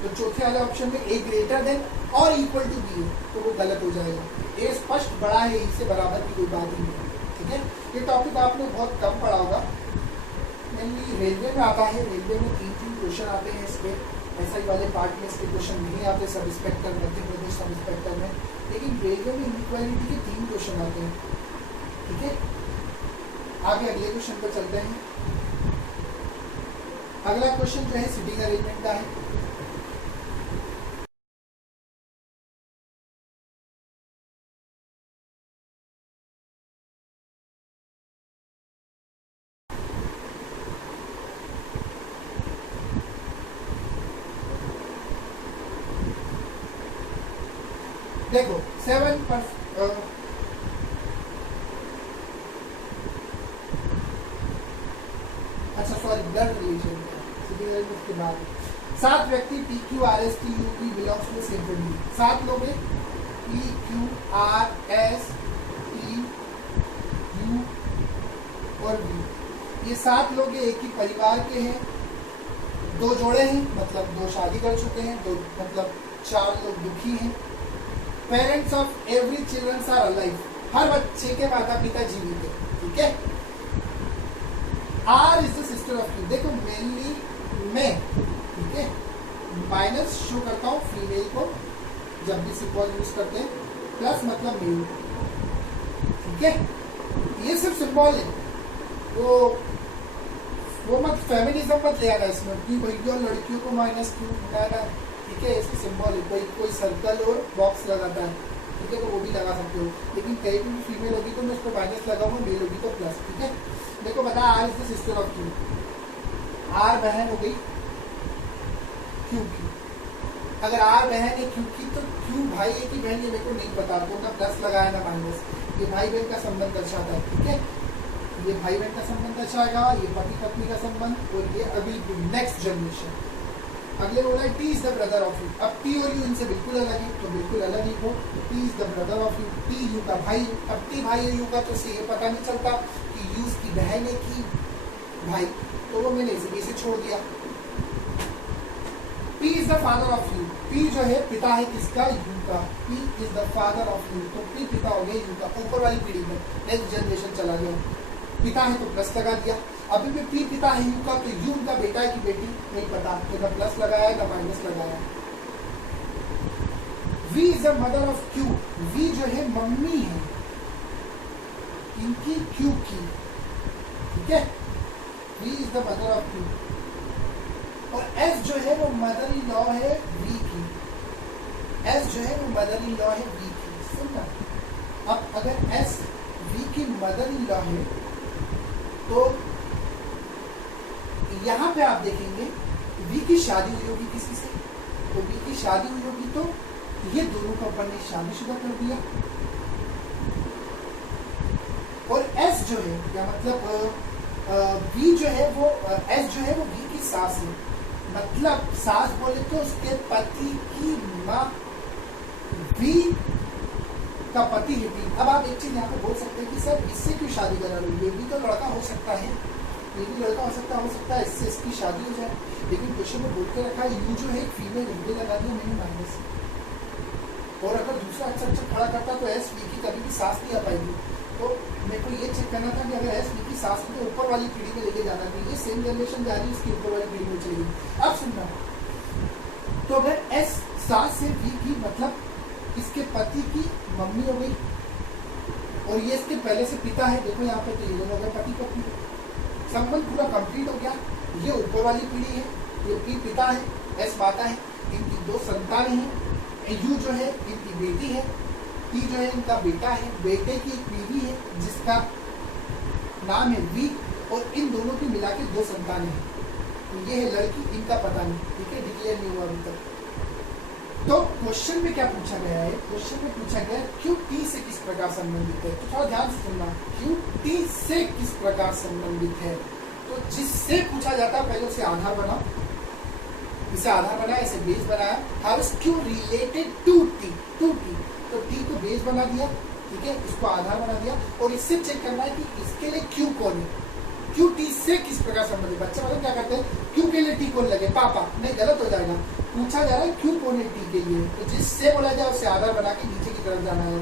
तो चौथे वाले ऑप्शन में ए ग्रेटर देन और इक्वल टू बी है, तो वो गलत हो जाएगा। ए स्पष्ट बड़ा है ई से, बराबर की कोई बात ही नहीं। ठीक है, ये टॉपिक आपने बहुत कम पढ़ा होगा, मेनली रेलवे में आता है। रेलवे में 3 क्वेश्चन आते हैं इसके, एसआई वाले पार्ट में इसके क्वेश्चन नहीं आते, sub inspector, Madhya Pradesh sub inspector में, लेकिन रेलवे में इनइक्वालिटी के 3 क्वेश्चन आते हैं। ठीक है, आगे अगले क्वेश्चन पर चलते हैं। अगला क्वेश्चन जो है सिटिंग अरेंजमेंट का है। देखो 7 पर अच्छा सॉरी ब्लड रिलेशन के बाद 7 व्यक्ति P Q R S T U P belongs to same family. 7 लोग हैं P Q R S T U और बी, ये 7 लोग एक ही परिवार के हैं। 2 जोड़े हैं मतलब 2 शादी कर चुके हैं, 2 मतलब 4 लोग दुखी हैं। Parents of every children are alive, हर बच्चे के माता पिता जीवित है, ठीक है। R is the sister of U, देखो मेनली मैं, ठीक है, माइनस शो करता हूँ फीमेल को जब भी सिंबल यूज करते हैं, प्लस मतलब मेल, ठीक है। ये सिर्फ सिंबल है, वो मत फेमिनिज्म मत ले आना इसमें कि भैया लड़कियों को माइनस क्यों ना, ठीक है। इसकी सिंबल है, कोई सर्कल और बॉक्स लगाता है, ठीक है, तो वो भी लगा सकते हो। लेकिन कहीं भी फीमेल होगी तो मैं उस पर माइनस लगाऊंगा, मेल होगी तो प्लस, ठीक है। देखो बता R is the sister of Q, R बहन हो गई क्यू की। अगर आर बहन है क्यू की तो क्यू भाई है कि बहन ये मेरे को नहीं पता, तो ना प्लस लगाया ना माइनस। ये भाई बहन का संबंध दर्शाता है, ठीक है। ये भाई बहन का संबंध दर्शाएगा, ये पति पत्नी का संबंध, और ये अभी नेक्स्ट जनरेशन। अगले बोला है T is the brother of you. अब टी और यू इनसे बिल्कुल अलग है, तो बिल्कुल अलग ही हो। T is the brother of you, T U का भाई। अब टी भाई है यू का, तो इससे ये पता नहीं चलता कि यू की बहन है कि भाई, तो वो मैंने इसे छोड़ दिया। P is the father of you, P जो है पिता है किसका, यू का। P is the father of you, तो P पिता हो गया यू का। ऊपर वाली पीढ़ी में नेक्स्ट जनरेशन चला गया, पिता है तो प्लस लगा दिया। अभी भी P पिता है यू का, तो यू उनका बेटा है कि बेटी नहीं पता, तो ना प्लस लगाया ना माइनस लगाया। V is the mother of Q, V जो है मम्मी है इनकी Q की, ठीक है। V is the mother of Q। और S जो है वो मदर इन लॉ है V की, S जो है वो मदर इन लॉ है V की। सुनना, अब अगर S V की मदर इन लॉ है तो यहां पे आप देखेंगे V की शादी हुई होगी किसी से, तो V की शादी हुई होगी तो ये दोनों का अपन ने शादीशुदा कर दिया। और S जो है क्या मतलब V जो है वो S जो है वो V की सास है, मतलब सास बोले तो उसके पति की माँ, V का पति है P। अब आप एक चीज यहाँ पे बोल सकते हैं कि सर इससे क्यों शादी करा लो, ये भी तो लड़का हो सकता है, ये भी लड़का हो सकता है, इससे इसकी शादी हो जाए। लेकिन क्वेश्चन में बोल के रखा है यू जो है एक फीमेल हिंदी लगा दिया मैंने माइनस। और अगर दूसरा अक्षर खड़ा करता तो एस वी की कभी भी सास नहीं आ पाएगी। तो मेरे को ये चेक करना था कि अगर एस वी की सास को तो ऊपर वाली पीढ़ी में लेके जाना था, ये सेम जनरेशन जा रही है उसकी ऊपर वाली पीढ़ी में चलेगी। अब सुनना, तो अगर एस सास से वी की मतलब इसके पति की मम्मी हो गई, और ये इसके पहले से पिता है, देखो यहाँ पे तो ये दोनों हो गए पति पत्नी, संबंध पूरा कंप्लीट हो गया। ये ऊपर वाली पीढ़ी है, ये पी पिता है, एस माता है, इनकी 2 संतान है। यू जो है इनकी बेटी है, टी जो है इनका बेटा है, बेटे की एक बीवी है जिसका नाम है वी, और इन दोनों की मिला के 2 संतान है। तो ये है लड़की, इनका पता नहीं, ठीक है, डिक्लेयर नहीं हुआ अभी तक। तो क्वेश्चन में क्या पूछा गया है, क्वेश्चन में पूछा गया क्यू टी से किस प्रकार संबंधित है। तो थोड़ा ध्यान से सुनना, क्यू टी से किस प्रकार संबंधित है। तो जिससे पूछा जाता है पहले उसे आधार बनाओ, इसे आधार बनाया, इसे बेस बनाया। How is Q related to T, to T, तो टी को बेस बना दिया, ठीक है, इसको आधार बना दिया। और इससे चेक करना है कि इसके लिए क्यू कौन है, क्यू टी से किस प्रकार संबंधित। बच्चे मतलब क्या करते हैं, क्यू के लिए टी कौन लगे, पापा, नहीं गलत हो जाएगा। पूछा जा रहा है क्यू कौन है टी के लिए, तो जिससे बोला जाए उससे आधार बना के नीचे की तरफ जाना है।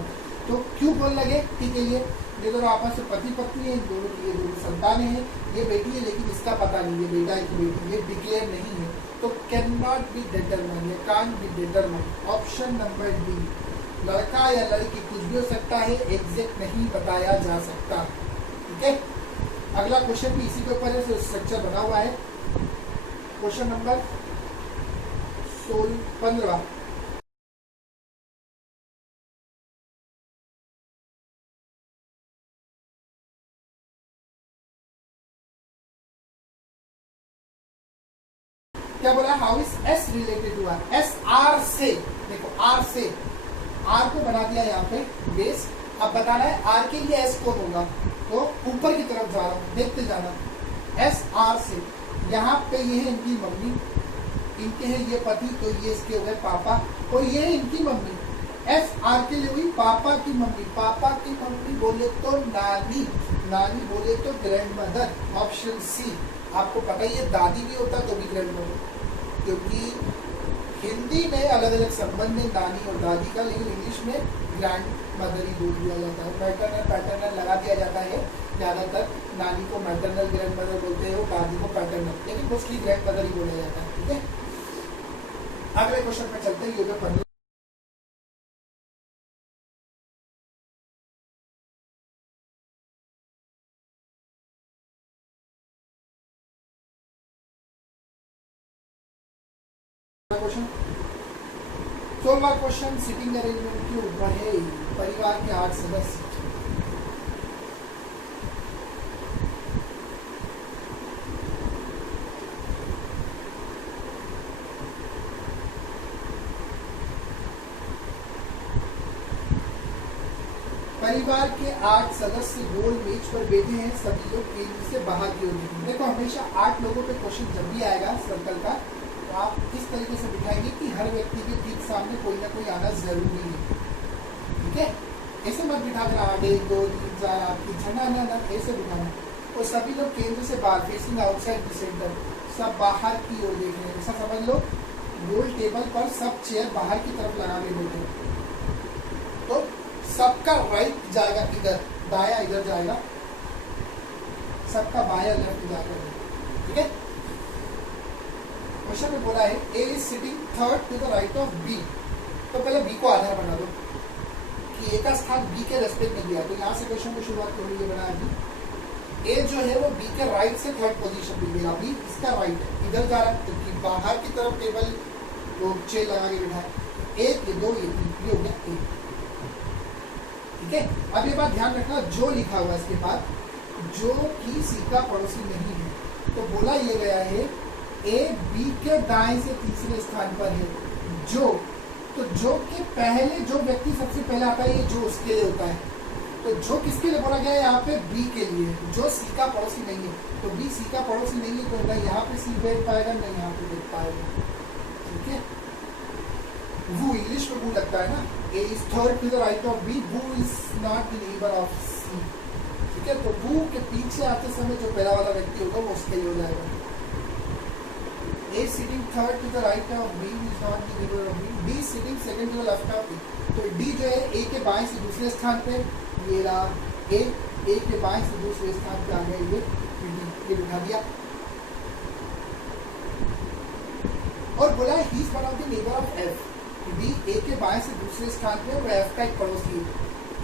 तो क्यू कौन लगे टी के लिए, ये दोनों आपस में पति पत्नी है, दोनों की ये 2 संतानें हैं, ये बेटी है लेकिन इसका पता नहीं ये बेटा है कि बेटी, ये डिक्लेयर नहीं है, तो कैन नॉट बी डिटरमाइन, ये can't be determine. Option number D, लड़का या लड़की कुछ भी हो सकता है, एग्जैक्ट नहीं बताया जा सकता, ठीक है। अगला क्वेश्चन भी इसी के ऊपर है, स्ट्रक्चर बना हुआ है। क्वेश्चन नंबर 15, क्या बोला, how is S related to R. S R से, देखो आर से आर को बना दिया यहाँ पे बेस। अब बताना है आर के लिए एस कौन होगा, तो ऊपर की तरफ जा रहा हूँ, देखते जाना। एस आर से यहाँ पे ये है इनकी मम्मी, इनके है ये पति, तो ये इसके हो गए पापा, और ये है इनकी मम्मी। एस आर के लिए हुई पापा की मम्मी, पापा की मम्मी बोले तो नानी, नानी बोले तो ग्रैंड मदर, ऑप्शन सी। आपको पता ही है दादी भी होता तो भी ग्रैंड मदर, क्योंकि हिंदी में अलग अलग संबंध है नानी और दादी का, लेकिन इंग्लिश में ग्रैंड मदर ही बोल दिया जाता है। मैटरनल पैटर्नल लगा दिया जाता है, ज़्यादातर नानी को मैटरनल ग्रैंड मदर बोलते हैं, दादी को पैटर्नल, लेकिन मोस्टली ग्रैंड मदर ही बोला जाता है। ठीक है, अगले क्वेश्चन पे चलते हैं। योगा पढ़ क्वेश्चन 16वां क्वेश्चन सिटिंग अरेंजमेंट के ऊपर है। परिवार के 8 सदस्य, परिवार के 8 सदस्य गोल मेज पर बैठे हैं, सभी लोग केंद्र से बाहर की ओर देखेंगे। देखो हमेशा 8 लोगों पे क्वेश्चन जब भी आएगा सर्कल का, तो आप इस तरीके से बिठाएंगे कि हर व्यक्ति के ठीक सामने कोई ना कोई आना जरूरी है। ठीक है, ऐसे मत बिठा देना 8 1 2 3 4 आपकी झंडा ना ना, ऐसे बिठाना। और सभी लोग केंद्र से बाहर, फेसिंग आउटसाइड द सेंटर, सब बाहर की ओर देख रहे हैं। ऐसा समझ लो गोल टेबल पर सब चेयर बाहर की तरफ लगा के बैठे, तो सबका राइट जाएगा इधर, दाया इधर जाएगा, सबका बाया लेफ्ट जाएगा। ठीक है, क्वेश्चन में बोला है A is sitting third to the right of B, तो पहले बी को आधार बना दो कि ए का स्थान बी के रेस्पेक्ट में दिया, तो यहाँ से क्वेश्चन की शुरुआत हो रही है। बना अभी ए जो है वो बी के राइट से थर्ड पोजीशन पे गया, अभी इसका राइट है, इधर जा रहा है, क्योंकि बाहर की तरफ टेबल वो चेयर लगा के बैठा है। 1 ये 2 ये 3, ये हो गया ए। ठीक है, अब ये बात ध्यान रखना, जो लिखा हुआ इसके बाद, जो कि सी का पड़ोसी नहीं है, तो बोला ये गया है ए बी के दाएं से तीसरे स्थान पर है। जो, तो जो के पहले जो व्यक्ति सबसे पहले आता है, ये जो उसके लिए होता है, तो जो किसके लिए बोला गया है यहाँ पे, बी के लिए, जो सी का पड़ोसी नहीं है। तो बी सी का पड़ोसी नहीं है, तो न यहाँ पे सी बैठ पाएगा न यहाँ पे बैठ पाएगा। ठीक है, वो इंग्लिश में वो लगता है ना, A is third to the right of B, वो is not the neighbour of C. ठीक है, तो वो के पीछे आते समय जो पहला वाला व्यक्ति होगा वो उसके लिए हो जाएगा। A sitting third to the right of B is not the neighbour of B, D sitting second to the left of B, तो डी जो है ए के बाएं से दूसरे स्थान पे, ये रहा ए के बाएं से दूसरे स्थान पे आ गया, ये बिठा दिया। और बोला he is one of the neighbour of F, D A के बाएं से दूसरे स्थान पे और एफ का एक पड़ोसी है,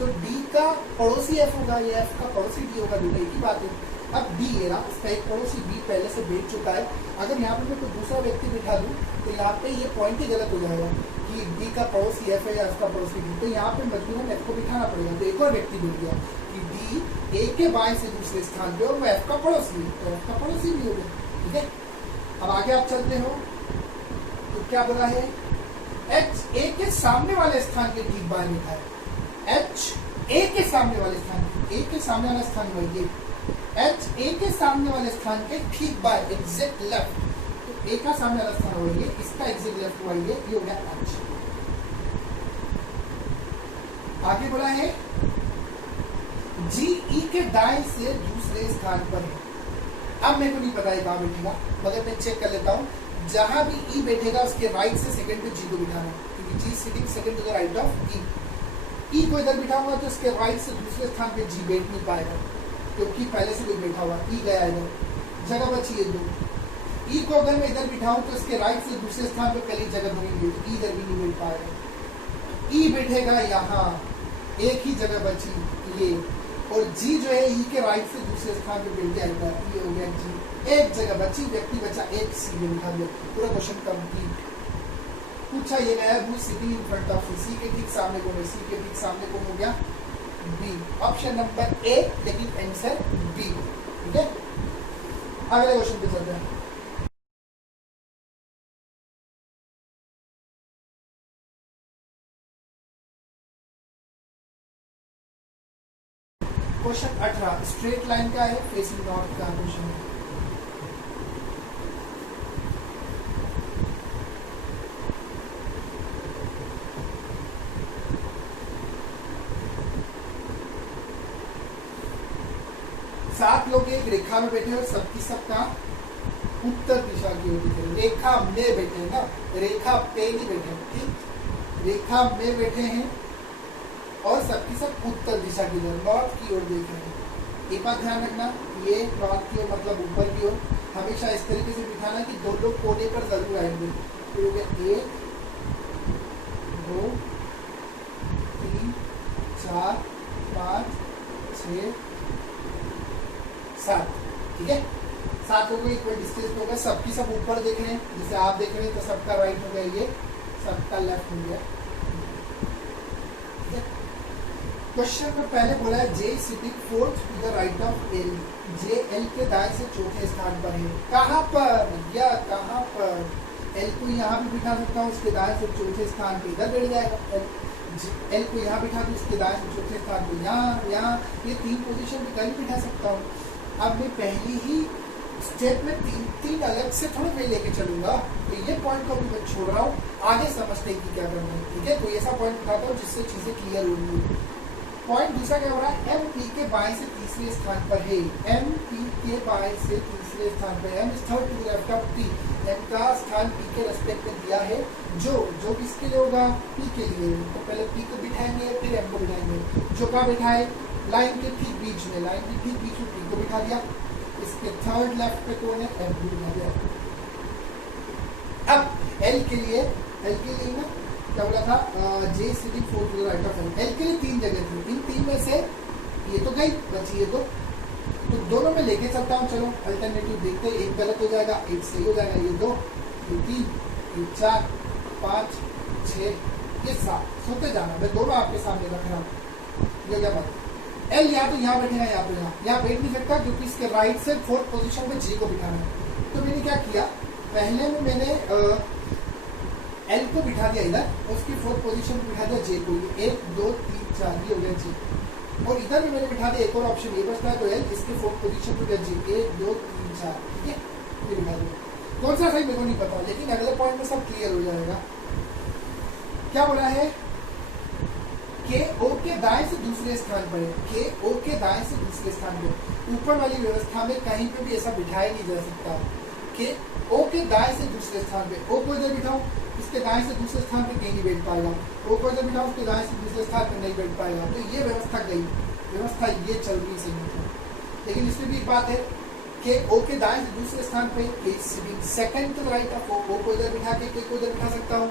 तो डी का पड़ोसी एफ होगा, ये एफ का पड़ोसी डी होगा, दोनों एक ही बात है। अब डी ये रहा, इसका एक पड़ोसी बी पहले से बैठ चुका है। अगर यहाँ पे मैं कोई दूसरा व्यक्ति बिठा दूँ तो यहाँ पे ये पॉइंट ही गलत हो जाएगा कि डी का पड़ोसी एफ है या एफ का पड़ोसी डी, तो यहाँ पे मजबूरन एफ को बिठाना पड़ेगा। तो एक और व्यक्ति बैठ गया कि डी ए के बाएं से दूसरे स्थान पे और वो एफ का पड़ोसी है, तो एफ का पड़ोसी भी हो गया। ठीक है, अब आगे आप चलते हो तो क्या बोला है, एच ए के सामने वाले स्थान के ठीक बाहर लिखा है। एच ए के सामने वाले स्थान, ए के सामने वाला स्थान वही, एच ए के सामने वाले स्थान के ठीक बाहर, एग्जैक्ट लेफ्ट, तो ए का सामने वाला स्थान वही है, इसका एग्जैक्ट लेफ्ट वही है, ये हो गया एच। आगे बोला है जी ई के दाएं से दूसरे स्थान पर है। अब मेरे को नहीं पता है कहाँ बैठेगा, मगर मैं चेक कर लेता हूँ। जहां भी ई बैठेगा उसके राइट से सेकंड पे जी को बिठाना, क्योंकि G sitting second to the right of E. E को इधर बिठाऊंगा तो इसके राइट से दूसरे स्थान पे जी बैठ नहीं पाएगा, क्योंकि पहले से कोई बैठा हुआ, ई गया इधर, जगह बची है 2। ई को अगर मैं इधर बिठाऊं तो इसके राइट से दूसरे स्थान पे पहली जगह दूंगी, तो ई इधर भी नहीं बैठ पाएगा। ई बैठेगा यहाँ, एक ही जगह बची ये, और जी जो है ई के राइट से दूसरे स्थान पे बैठ जाएगा, ये हो गया जी। एक जगह बची, व्यक्ति बचा एक, सी में बिठा दिया, पूरा क्वेश्चन कंप्लीट। पूछा ये गया who sitting in front of C के ठीक सामने कौन है, सी के ठीक सामने कौन हो गया, बी। ऑप्शन नंबर ए, लेकिन आंसर बी। ठीक है, अगले क्वेश्चन पे चलते हैं। स्ट्रेट लाइन का है, फेसिंग नॉर्थ का क्वेश्चन है। सात लोग एक रेखा में बैठे और सबकी सबका उत्तर दिशा की ओर दिख रहे, रेखा में बैठे हैं ना, रेखा पे नहीं बैठे, ठीक, रेखा में बैठे हैं और सबकी सब उत्तर दिशा की ओर, नॉर्थ की ओर देख रहे हैं। एक बात ध्यान रखना, ये नॉर्थ की ओर मतलब ऊपर की ओर, हमेशा इस तरीके से बिठाना कि दो लोग कोने पर जरूर आएंगे। तो हो गया 1 2 3 4 5 6 7, ठीक है। 7 लोगों को इक्वल डिस्टेंस होगा, सबकी सब ऊपर देख रहे हैं, जैसे आप देख रहे हैं तो सबका राइट हो गया, ये सबका लेफ्ट हो गया, ठीक है। क्वेश्चन में पहले बोला है J sitting fourth to the right of L, J L के दाएं से चौथे स्थान पर है। कहाँ पर या कहाँ पर? एल को यहाँ भी बिठा सकता हूँ, उसके दाएं से चौथे स्थान पे इधर बैठ जाएगा। एल को यहाँ बिठा दूँ, उसके दाएं से चौथे स्थान पे यहाँ, ये 3 पोजीशन पे कहीं बिठा सकता हूँ। अब मैं पहली ही स्टेप में तीन अलग से थोड़ा मैं लेके चलूंगा, तो ये पॉइंट को मैं छोड़ रहा हूँ, आगे समझते हैं कि क्या करना है, ठीक है। कोई ऐसा पॉइंट उठाता हूँ जिससे चीजें क्लियर होंगी। पॉइंट दूसरा क्या हो रहा है, एम पी के बाएं से तीसरे स्थान पर है, एम पी के बाएं से तीसरे स्थान पर, M is third to the left of P, M का स्थान पी के रेस्पेक्ट में दिया है, जो किसके लिए होगा, पी के लिए। तो पहले पी को बिठाएंगे फिर एम को बिठाएंगे, जो का बिठाए लाइन के ठीक बीच में, लाइन के ठीक बीच में पी को बिठा दिया, इसके थर्ड लेफ्ट पे कौन है, एल को बिठा दिया। अब एल के लिए ना क्या बोला था, J sitting fourth to the right of L, L के लिए 3 जगह थी, इन 3 में से ये तो गई, बची ये तो दोनों में लेके चलता हूँ। चलो अल्टरनेटिव देखते हैं, एक गलत हो जाएगा एक सही हो जाएगा, ये 2 ये 3 ये 4 5 6 ये 7, सोते जाना, मैं दोनों आपके सामने रख रहा हूँ। ये क्या बात, एल या तो यहाँ बैठेगा या तो यहाँ बैठ नहीं सकता, क्योंकि इसके राइट से 4th पोजीशन में जे को बिठाना है। तो मैंने क्या किया, पहले में मैंने एल को बिठा दिया इधर, उसकी 4th पोजीशन में बिठा दिया जे को, 1 2 3 4 ये हो गया जे, और इधर भी मैंने बिठा दिया एक और ऑप्शन ये बचता है, तो एल इसके 4th पोजीशन पे गया जे, 1 2 3 4, ठीक है, ये बिठा दिया। कौन सा सही मेरे को नहीं पता, लेकिन अगले पॉइंट में सब क्लियर हो जाएगा। क्या बोला है, के ओ के दाएं से दूसरे स्थान पर है, के ओ के दाएं से दूसरे स्थान पर, ऊपर वाली व्यवस्था में कहीं पे भी ऐसा बिठाया नहीं जा सकता। के ओ के दाएं से दूसरे स्थान पे, ओ को इधर बिठाओ, इसके दाएं से दूसरे स्थान पे कहीं नहीं बैठ पाएगा, ओ को इधर बिठाओ, उसके दाएं से दूसरे स्थान पे नहीं बैठ पाएगा। तो ये व्यवस्था गई, व्यवस्था ये चल रही सही। लेकिन इसमें भी एक बात है कि ओ के दाएं से दूसरे स्थान पे second to right of O को इधर बिठा के को इधर बिठा सकता हूँ,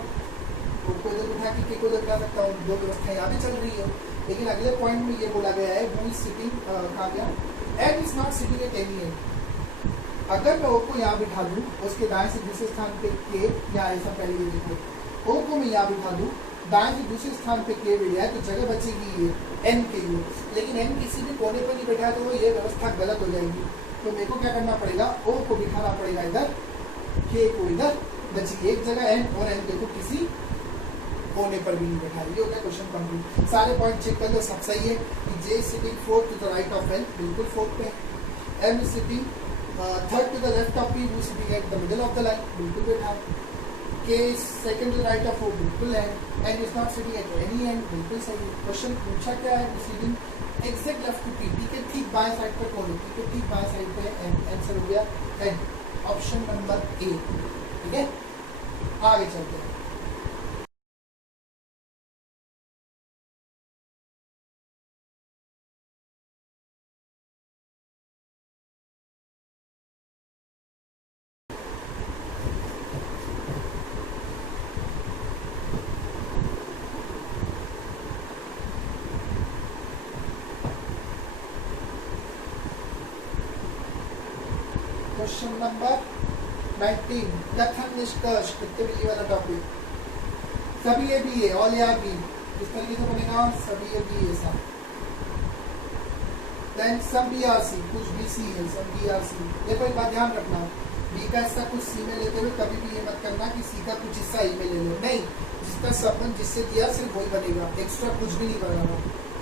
को इधर बिठा के को इधर बिठा सकता हूँ, 2 व्यवस्था यहाँ भी चल रही है। लेकिन अगले पॉइंट में ये बोला गया है, हु इज सिटिंग, कहा गया and is not sitting at any and. अगर मैं ओ को यहाँ बिठा दूँ, उसके दाएं से दूसरे स्थान पे के, या ऐसा पहले ये देखो, ओ को मैं यहाँ बिठा दूँ, दाएं से दूसरे स्थान पे के बैठ जाए, तो जगह बचेगी ये एन के लिए। लेकिन एन किसी भी कोने पर नहीं बैठा है, तो वो ये व्यवस्था गलत हो जाएगी। तो मेरे को क्या करना पड़ेगा, ओ को बिठाना पड़ेगा इधर, के को इधर, बची एक जगह एन, और एन देखो किसी कोने पर भी नहीं बैठा है। ये हो गया क्वेश्चन कंप्लीट। सारे पॉइंट चेक कर लो, सब सही है। J sitting 4th to the right of L, बिल्कुल 4th पे। M sitting 3rd to the left of P, वो sitting at the middle of the line, बिल्कुल बैठा है। K second to right of O, बिल्कुल है। And is not sitting at any end, बिल्कुल सही है। क्वेश्चन पूछा क्या है, sitting exact left to P, P के ठीक बाएं साइड पर कौन है, पी के ठीक बाएं साइड पे है, आंसर हो गया एन, ऑप्शन नंबर ए, ठीक है। आगे चलते हैं। क्वेश्चन नंबर 19, कथन निष्कर्ष, कितने भी वाला टॉपिक, सभी ए बी ए, ऑल या बी, किस तरीके से बनेगा, सभी ए बी ऐसा। Then some B are C, कुछ भी सी है, सम बी आर सी। देखो एक बात ध्यान रखना, बी का हिस्सा कुछ सी में लेते हुए कभी भी ये मत करना कि सी का कुछ हिस्सा ई में ले लो, नहीं, जिसका संबंध जिससे दिया सिर्फ वही बनेगा, एक्स्ट्रा कुछ भी नहीं बनाना,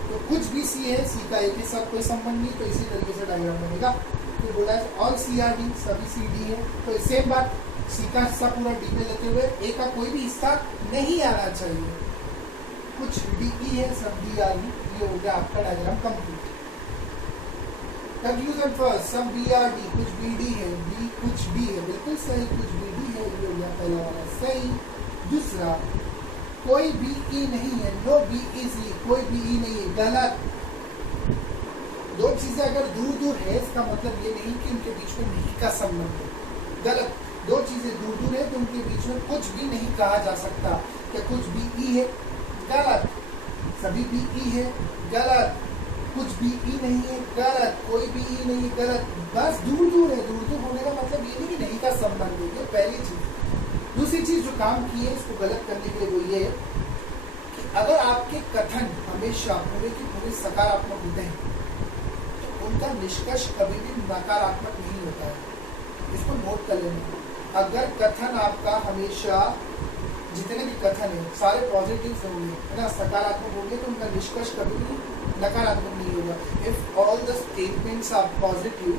तो कुछ भी सी है, सी का ए के साथ कोई संबंध नहीं, तो इसी तरीके से डायग्राम बनेगा। तो बोला है ऑल सी आर डी, सभी सी डी है, तो सेम बात, सी का हिस्सा पूरा डी में लेते हुए ए का कोई भी हिस्सा नहीं आना चाहिए। कुछ डी ई है, सब डी आर डी, ये हो गया आपका डायग्राम कंप्लीट। कंक्लूजन फर्स्ट, सब बी आर डी, कुछ बी डी है, बी कुछ बी है, बिल्कुल सही, कुछ बी डी है, ये हो गया पहला वाला सही। दूसरा, कोई बी ई नहीं है, नो बी इज ई, कोई बी ई नहीं है, गलत। दो चीजें अगर दूर दूर है इसका मतलब ये नहीं कि उनके बीच में नहीं का संबंध है, गलत। दो चीजें दूर दूर है तो उनके बीच में कुछ भी नहीं कहा जा सकता। क्या कुछ बी ई है, गलत। सभी बी ई है, गलत। कुछ बी ई नहीं है, गलत। कोई बी ई नहीं है, गलत। बस दूर दूर है, दूर दूर होने का मतलब ये नहीं कि नहीं का संबंध है, ये पहली चीज। दूसरी चीज जो काम की है इसको गलत करने के लिए वो ये है कि अगर आपके कथन हमेशा पूरे के पूरे सकारात्मक होते हैं तो उनका निष्कर्ष कभी भी नकारात्मक नहीं होता है। इसको नोट कर लेना। अगर कथन आपका हमेशा, जितने भी कथन है सारे पॉजिटिव होंगे, है ना, सकारात्मक होंगे, तो उनका निष्कर्ष कभी भी नकारात्मक नहीं होगा। If all the statements are positive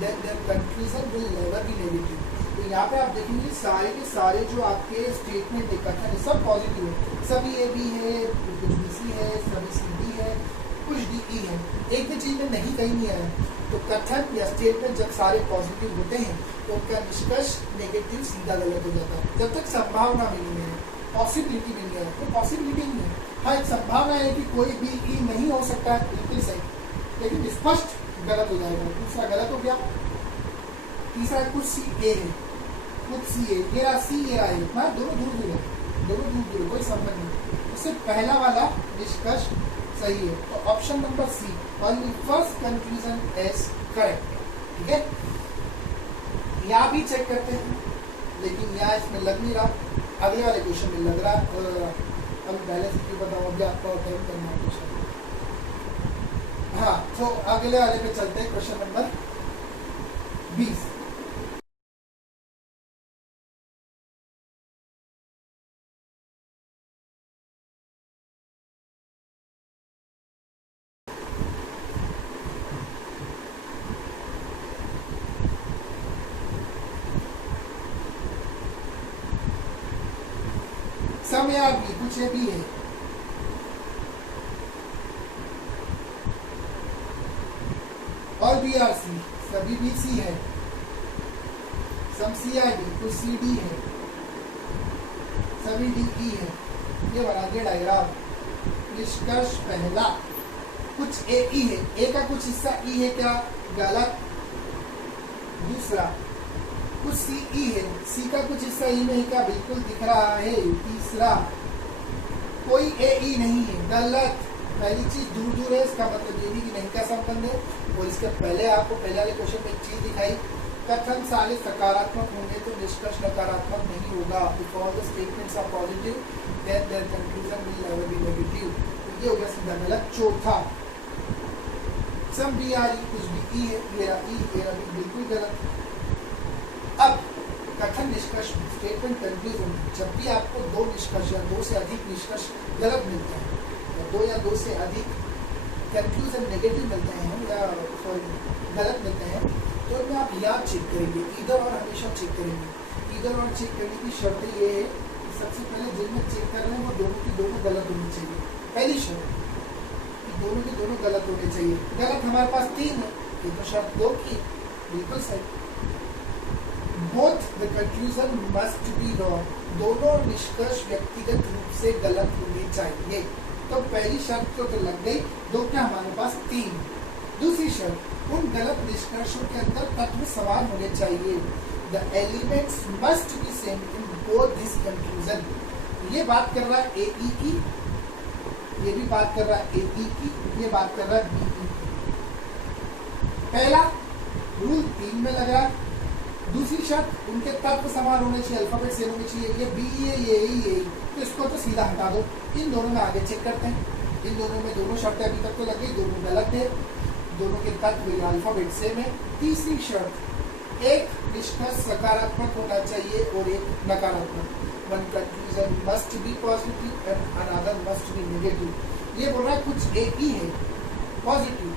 then their conclusion will never be negative. तो यहाँ पे आप देखेंगे सारे के सारे जो आपके स्टेटमेंट है, कथन है, सब पॉजिटिव है। सभी ए बी है, कुछ बी सी है, सभी सी डी है, कुछ डी ई है, एक भी चीज में नहीं कहीं नहीं आया। तो कथन या स्टेटमेंट जब सारे पॉजिटिव होते हैं तो उनका निष्कर्ष नेगेटिव सीधा गलत हो जाता है। जब तक संभावना भी नहीं है, पॉसिबिलिटी भी नहीं है, तो पॉसिबिलिटी नहीं है। हाँ, एक संभावना है कि कोई बी ई नहीं हो सकता है, बिल्कुल सही, लेकिन स्पष्ट गलत हो जाएगा। दूसरा गलत हो गया। तीसरा कुछ सी ए है, कुछ सी ए, ये रहा सी, ये रहा ए, हाँ दोनों दूर दूर है, दोनों दूर दूर है, कोई संबंध नहीं। इससे पहला वाला निष्कर्ष सही है, तो option number C, only first conclusion is correct. ठीक है, यहाँ भी चेक करते हैं, लेकिन यहाँ इसमें लग नहीं रहा, अगले वाले क्वेश्चन में लग रहा है। अभी पहले से क्यों बताऊँ, अभी आपको अटेम्प्ट करना है क्वेश्चन। हाँ, तो अगले वाले पे चलते हैं, क्वेश्चन नंबर 20। सब या भी, कुछ ये भी है, और बी आर सी, सभी बी सी है, सब सी आर डी, कुछ सी डी है, सभी डी ई है। ये बना दिया डायग्राम। निष्कर्ष पहला, कुछ ए ई है, ए का कुछ हिस्सा ई है, क्या गलत। दूसरा, कुछ सी ई है, सी का कुछ हिस्सा ई में है, क्या बिल्कुल दिख रहा है। तीसरा, कोई ए ई नहीं है, गलत। पहली चीज दूर दूर है, इसका मतलब ये नहीं कि नहीं का संबंध है। और इसके पहले आपको पहले वाले क्वेश्चन में एक चीज दिखाई, कथन सारे सकारात्मक होंगे तो निष्कर्ष नकारात्मक नहीं होगा। If all the statements are positive then their conclusion will never be negative. तो ये हो गया सीधा गलत। चौथा, सम बी आर ई, कुछ भी ई है, मेरा ई, मेरा बी, बिल्कुल गलत। अब कथन निष्कर्ष, स्टेटमेंट कंक्लूजन, जब भी आपको दो निष्कर्ष या दो से अधिक निष्कर्ष गलत मिलते हैं, दो या दो से अधिक कंक्लूजन नेगेटिव मिलते हैं या गलत मिलते हैं, तो इनमें आप याद चेक करेंगे, इधर और हमेशा चेक करेंगे। इधर और चेक करने की शर्त ये है कि सबसे पहले जिनमें चेक कर रहे हैं वो दोनों की दोनों गलत होनी चाहिए। पहली शर्त कि दोनों की दोनों गलत होने चाहिए। गलत हमारे पास 3 है, ये तो शर्त 2 की, बिल्कुल सही। Both the conclusion must be wrong, दोनों निष्कर्ष व्यक्तिगत रूप से गलत होने चाहिए। तो पहली शर्त तो लग गई, 2 क्या हमारे पास 3। दूसरी शर्त, उन गलत निष्कर्षों के अंदर तत्व समान होने चाहिए। The elements must be same in both this conclusion. ये बात कर रहा है ए ई की, ये भी बात कर रहा है ए ई की, ये बात कर रहा है बी ई की। पहला रूल 3 में लग रहा है। दूसरी शर्त, उनके तत्व समान होने चाहिए, अल्फाबेट सेम होने चाहिए। ये बी है, ये ई, तो इसको तो सीधा हटा दो। इन दोनों में आगे चेक करते हैं। इन दोनों में दोनों शर्तें अभी तक तो लग गई, दोनों गलत है, दोनों के तत्व या अल्फाबेट सेम है। तीसरी शर्त, एक निष्कर्ष सकारात्मक होना चाहिए और एक नकारात्मक। One conclusion must be positive and another must be negative. ये बोल रहा है कुछ ए ई है पॉजिटिव,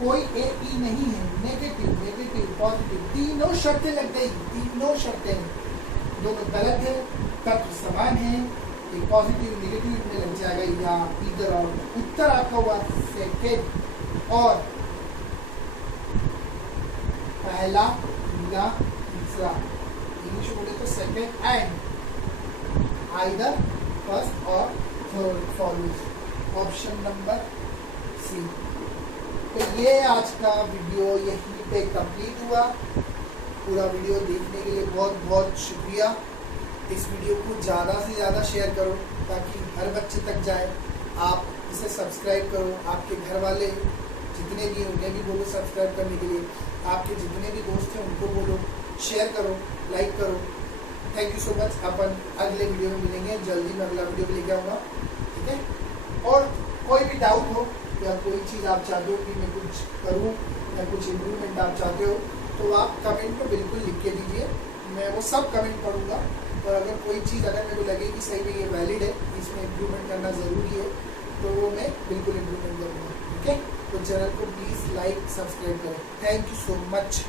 कोई ए ई नहीं है नेगेटिव, नेगेटिव पॉजिटिव, तीनों शर्तें लग गई, तीनों शर्तें दोनों गलत है, तत्व समान है, ये पॉजिटिव नेगेटिव में लग जाएगा या इधर। और उत्तर आपका हुआ सेकेंड और पहला या तीसरा, इंग्लिश बोले तो सेकेंड एंड आइदर फर्स्ट और third follows, option number C. तो ये आज का वीडियो यहीं पे कंप्लीट हुआ। पूरा वीडियो देखने के लिए बहुत बहुत शुक्रिया। इस वीडियो को ज़्यादा से ज़्यादा शेयर करो ताकि हर बच्चे तक जाए। आप इसे सब्सक्राइब करो, आपके घर वाले जितने भी हैं उन्हें भी बोलो सब्सक्राइब करने के लिए, आपके जितने भी दोस्त हैं उनको बोलो, शेयर करो, लाइक करो। Thank you so much. अपन अगले वीडियो में मिलेंगे, जल्दी मैं अगला वीडियो लेके आऊँगा, ठीक है। और कोई भी डाउट हो या कोई चीज़ आप चाहते हो कि मैं कुछ करूँ या कुछ इम्प्रूवमेंट आप चाहते हो तो आप कमेंट में बिल्कुल लिख के दीजिए, मैं वो सब कमेंट पढ़ूँगा। और अगर कोई चीज़ अगर मेरे को लगे कि सही में ये वैलिड है, इसमें इम्प्रूवमेंट करना ज़रूरी है, तो वो मैं बिल्कुल इम्प्रूवमेंट करूँगा, ठीक है। तो चैनल को प्लीज़ लाइक सब्सक्राइब करें। Thank you so much.